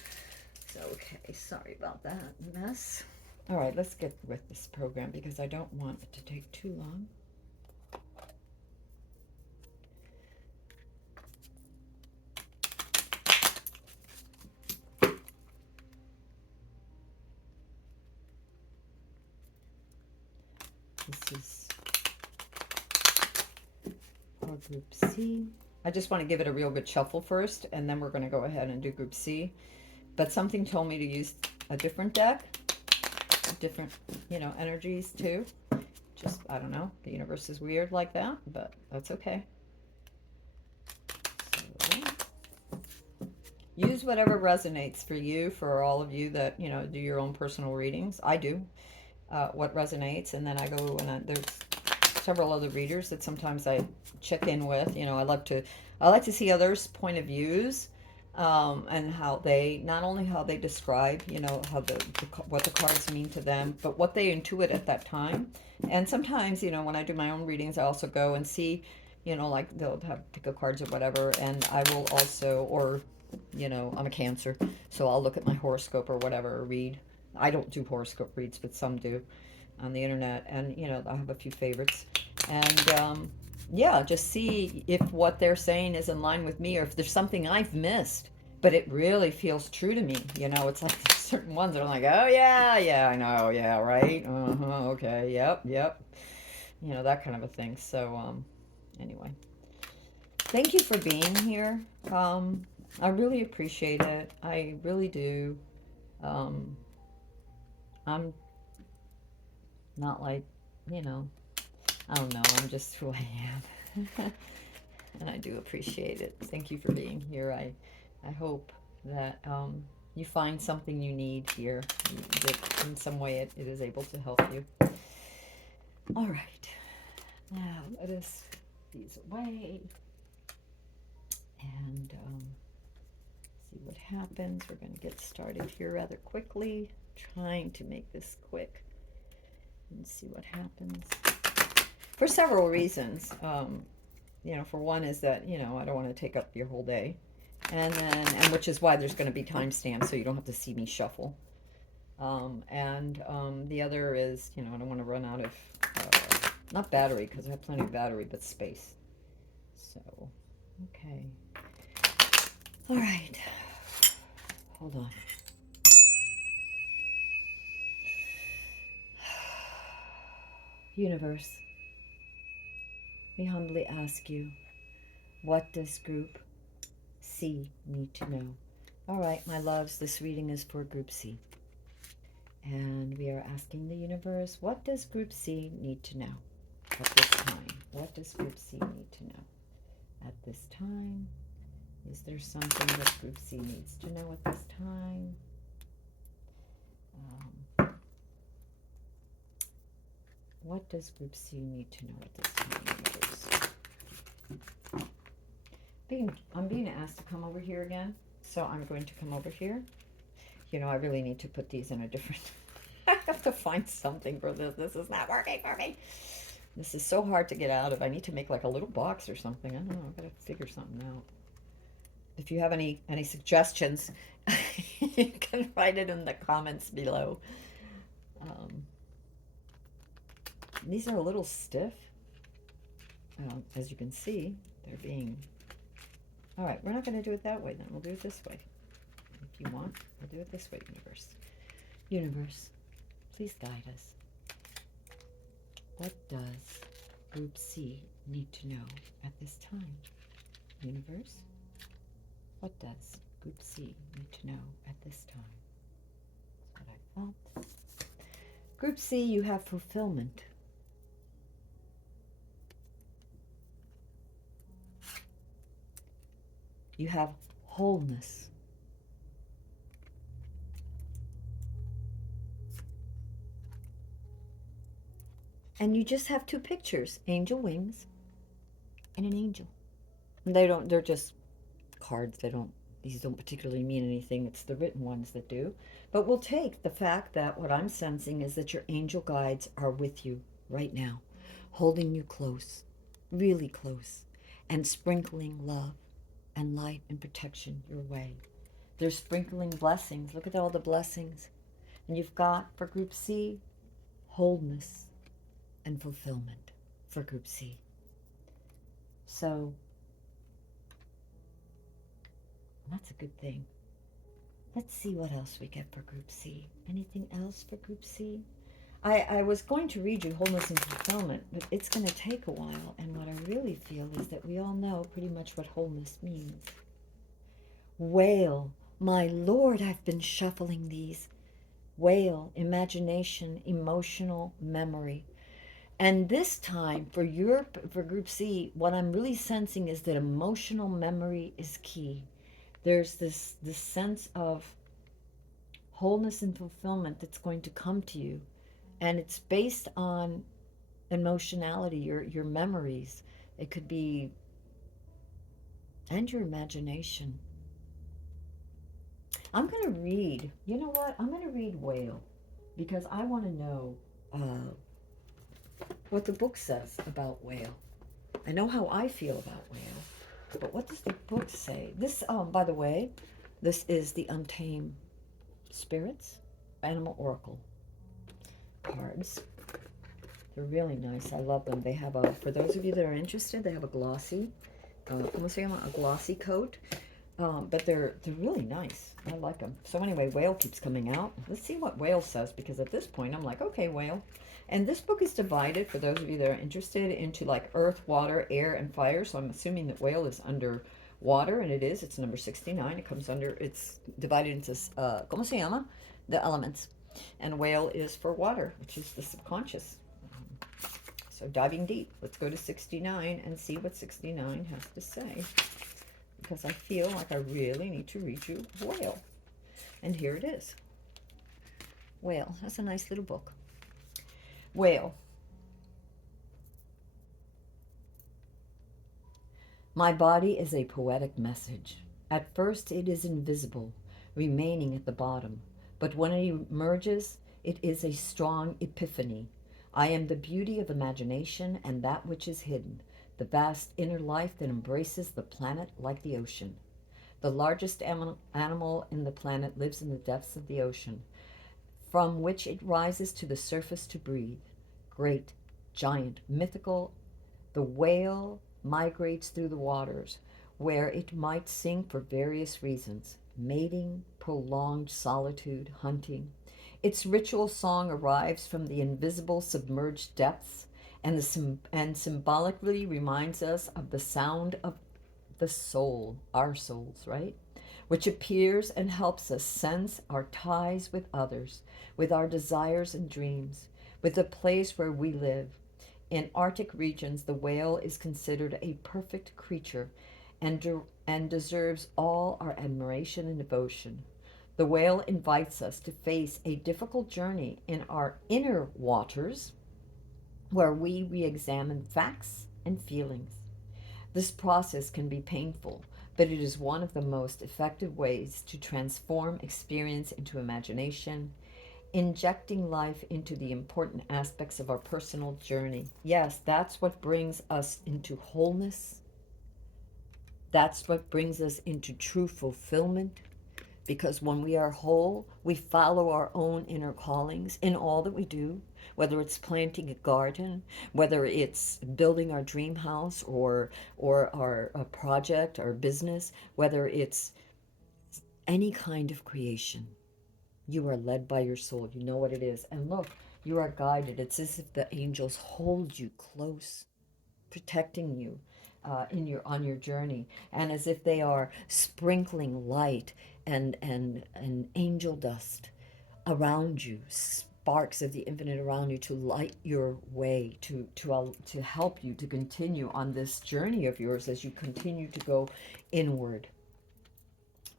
So, okay, sorry about that mess. All right, let's get with this program because I don't want it to take too long. This is for Group C. I just want to give it a real good shuffle first, and then we're going to go ahead and do Group C. But something told me to use a different deck, different, you know, energies too. Just, I don't know, the universe is weird like that, but that's okay. So, use whatever resonates for you, for all of you that, you know, do your own personal readings. I do. What resonates, and then I go and there's several other readers that sometimes I check in with. You know, I like to see others' point of views, and how they, not only how they describe, you know, how what the cards mean to them, but what they intuit at that time. And sometimes, you know, when I do my own readings, I also go and see, you know, like they'll have pick of cards or whatever, and I will also, or, you know, I'm a Cancer, so I'll look at my horoscope or whatever, or read. I don't do horoscope reads, but some do on the internet, and, you know, I have a few favorites. And yeah, just see if what they're saying is in line with me, or if there's something I've missed, but it really feels true to me. You know, it's like there's certain ones that I'm like, oh yeah, I know, yeah, right, okay, yep, you know, that kind of a thing. So anyway, thank you for being here. I really appreciate it. I really do. I'm not like, you know, I don't know, I'm just who I am. And I do appreciate it. Thank you for being here. I hope that you find something you need here, that in some way it is able to help you. All right, now let us put these away and see what happens. We're going to get started here rather quickly, trying to make this quick and see what happens. For several reasons. You know, for one is that, you know, I don't want to take up your whole day. And which is why there's going to be timestamps, so you don't have to see me shuffle. And the other is, I don't want to run out of, not battery, because I have plenty of battery, but space. So, okay. All right. Hold on. Universe, we humbly ask you, what does Group C need to know? All right, my loves, this reading is for Group C. And we are asking the universe, what does Group C need to know at this time? What does Group C need to know at this time? Is there something that Group C needs to know at this time? What does Group C need to know at this time, universe? I'm being asked to come over here again, so I'm going to come over here. I really need to put these in a different. I have to find something for this. This is not working for me. This is so hard to get out of. I need to make like a little box or something. I don't know. I've got to figure something out. If you have any suggestions, you can write it in the comments below. Um, these are a little stiff. As you can see, they're being... All right, we're not going to do it that way then. We'll do it this way. If you want, we'll do it this way, universe. Universe, please guide us. What does Group C need to know at this time? Universe, what does Group C need to know at this time? That's what I felt. Group C, you have fulfillment. You have wholeness. And you just have two pictures, angel wings and an angel. And they're just cards. These don't particularly mean anything. It's the written ones that do. But we'll take the fact that what I'm sensing is that your angel guides are with you right now, holding you close, really close, and sprinkling love and light and protection your way. They're sprinkling blessings. Look at all the blessings. And you've got, for Group C, wholeness and fulfillment for Group C. So that's a good thing. Let's see what else we get for Group C. Anything else for Group C? I was going to read you wholeness and fulfillment, but it's going to take a while. And what I really feel is that we all know pretty much what wholeness means. Whale, my Lord, I've been shuffling these. Whale, imagination, emotional memory. And this time for Group C, what I'm really sensing is that emotional memory is key. There's this sense of wholeness and fulfillment that's going to come to you, and it's based on emotionality, your memories. It could be, and your imagination. I'm going to read, you know what? I'm going to read Whale because I want to know what the book says about whale. I know how I feel about whale, but what does the book say? This, by the way, this is the Untamed Spirits Animal Oracle cards. They're really nice. I love them. They have for those of you that are interested, they have a glossy, a glossy coat. But they're really nice. I like them. So anyway, Whale keeps coming out. Let's see what Whale says, because at this point I'm like, okay, Whale. And this book is divided, for those of you that are interested, into like earth, water, air, and fire. So I'm assuming that Whale is under water, and it is. It's number 69. It comes under, it's divided into, ¿cómo se llama? The elements. And Whale is for water, which is the subconscious. So diving deep. Let's go to 69 and see what 69 has to say, because I feel like I really need to read you Whale. And here it is. Whale. That's a nice little book. Whale. My body is a poetic message. At first it is invisible, remaining at the bottom. But when it emerges, it is a strong epiphany. I am the beauty of imagination and that which is hidden, the vast inner life that embraces the planet like the ocean. The largest animal in the planet lives in the depths of the ocean. from which it rises to the surface to breathe. Great, giant, mythical, the whale migrates through the waters, where it might sing for various reasons: mating, prolonged solitude, hunting. Its ritual song arrives from the invisible submerged depths, and symbolically reminds us of the sound of the soul, our souls, right? Which appears and helps us sense our ties with others, with our desires and dreams, with the place where we live. In Arctic regions, the whale is considered a perfect creature and deserves all our admiration and devotion. The whale invites us to face a difficult journey in our inner waters where we re examine facts and feelings. This process can be painful, but it is one of the most effective ways to transform experience into imagination, injecting life into the important aspects of our personal journey. Yes, that's what brings us into wholeness. That's what brings us into true fulfillment. Because when we are whole, we follow our own inner callings in all that we do, whether it's planting a garden, whether it's building our dream house or our a project, our business, whether it's any kind of creation. You are led by your soul. You know what it is. And look, you are guided. It's as if the angels hold you close, protecting you in your on your journey, and as if they are sprinkling light and angel dust around you, sparks of the infinite around you to light your way, to help you to continue on this journey of yours as you continue to go inward.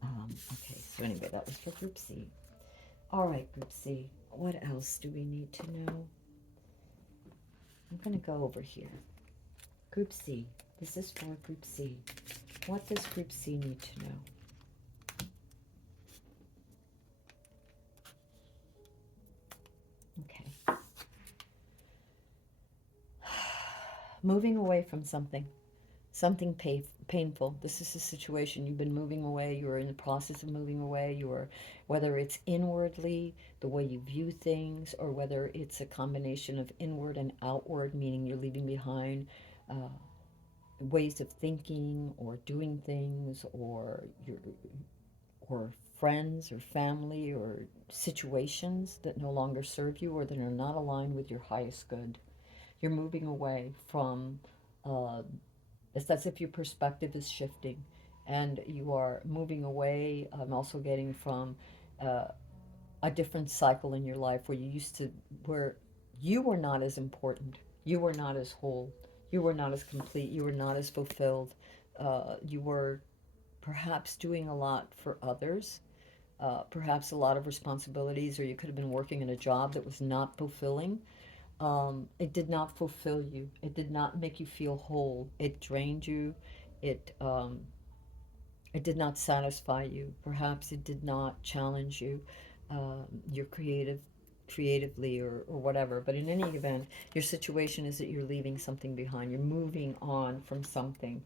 Okay, so anyway, that was for Group C. All right, Group C. What else do we need to know? I'm going to go over here. Group C. This is for Group C. What does Group C need to know? Okay. Moving away from something painful. This is a situation you've been moving away. You're in the process of moving away. You're, whether it's inwardly, the way you view things, or whether it's a combination of inward and outward, meaning you're leaving behind ways of thinking or doing things, or friends or family or situations that no longer serve you or that are not aligned with your highest good. You're moving away from, uh, it's as if your perspective is shifting and you are moving away. I'm also getting from uh, a different cycle in your life where where you were not as important, you were not as whole, you were not as complete, you were not as fulfilled. You were perhaps doing a lot for others, perhaps a lot of responsibilities, or you could have been working in a job that was not fulfilling. It did not fulfill you. It did not make you feel whole. It drained you. It it did not satisfy you. Perhaps it did not challenge you, your creatively or whatever. But in any event, your situation is that you're leaving something behind. You're moving on from something.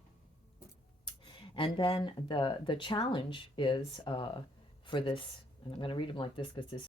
And then the challenge is for this, and I'm going to read them like this because this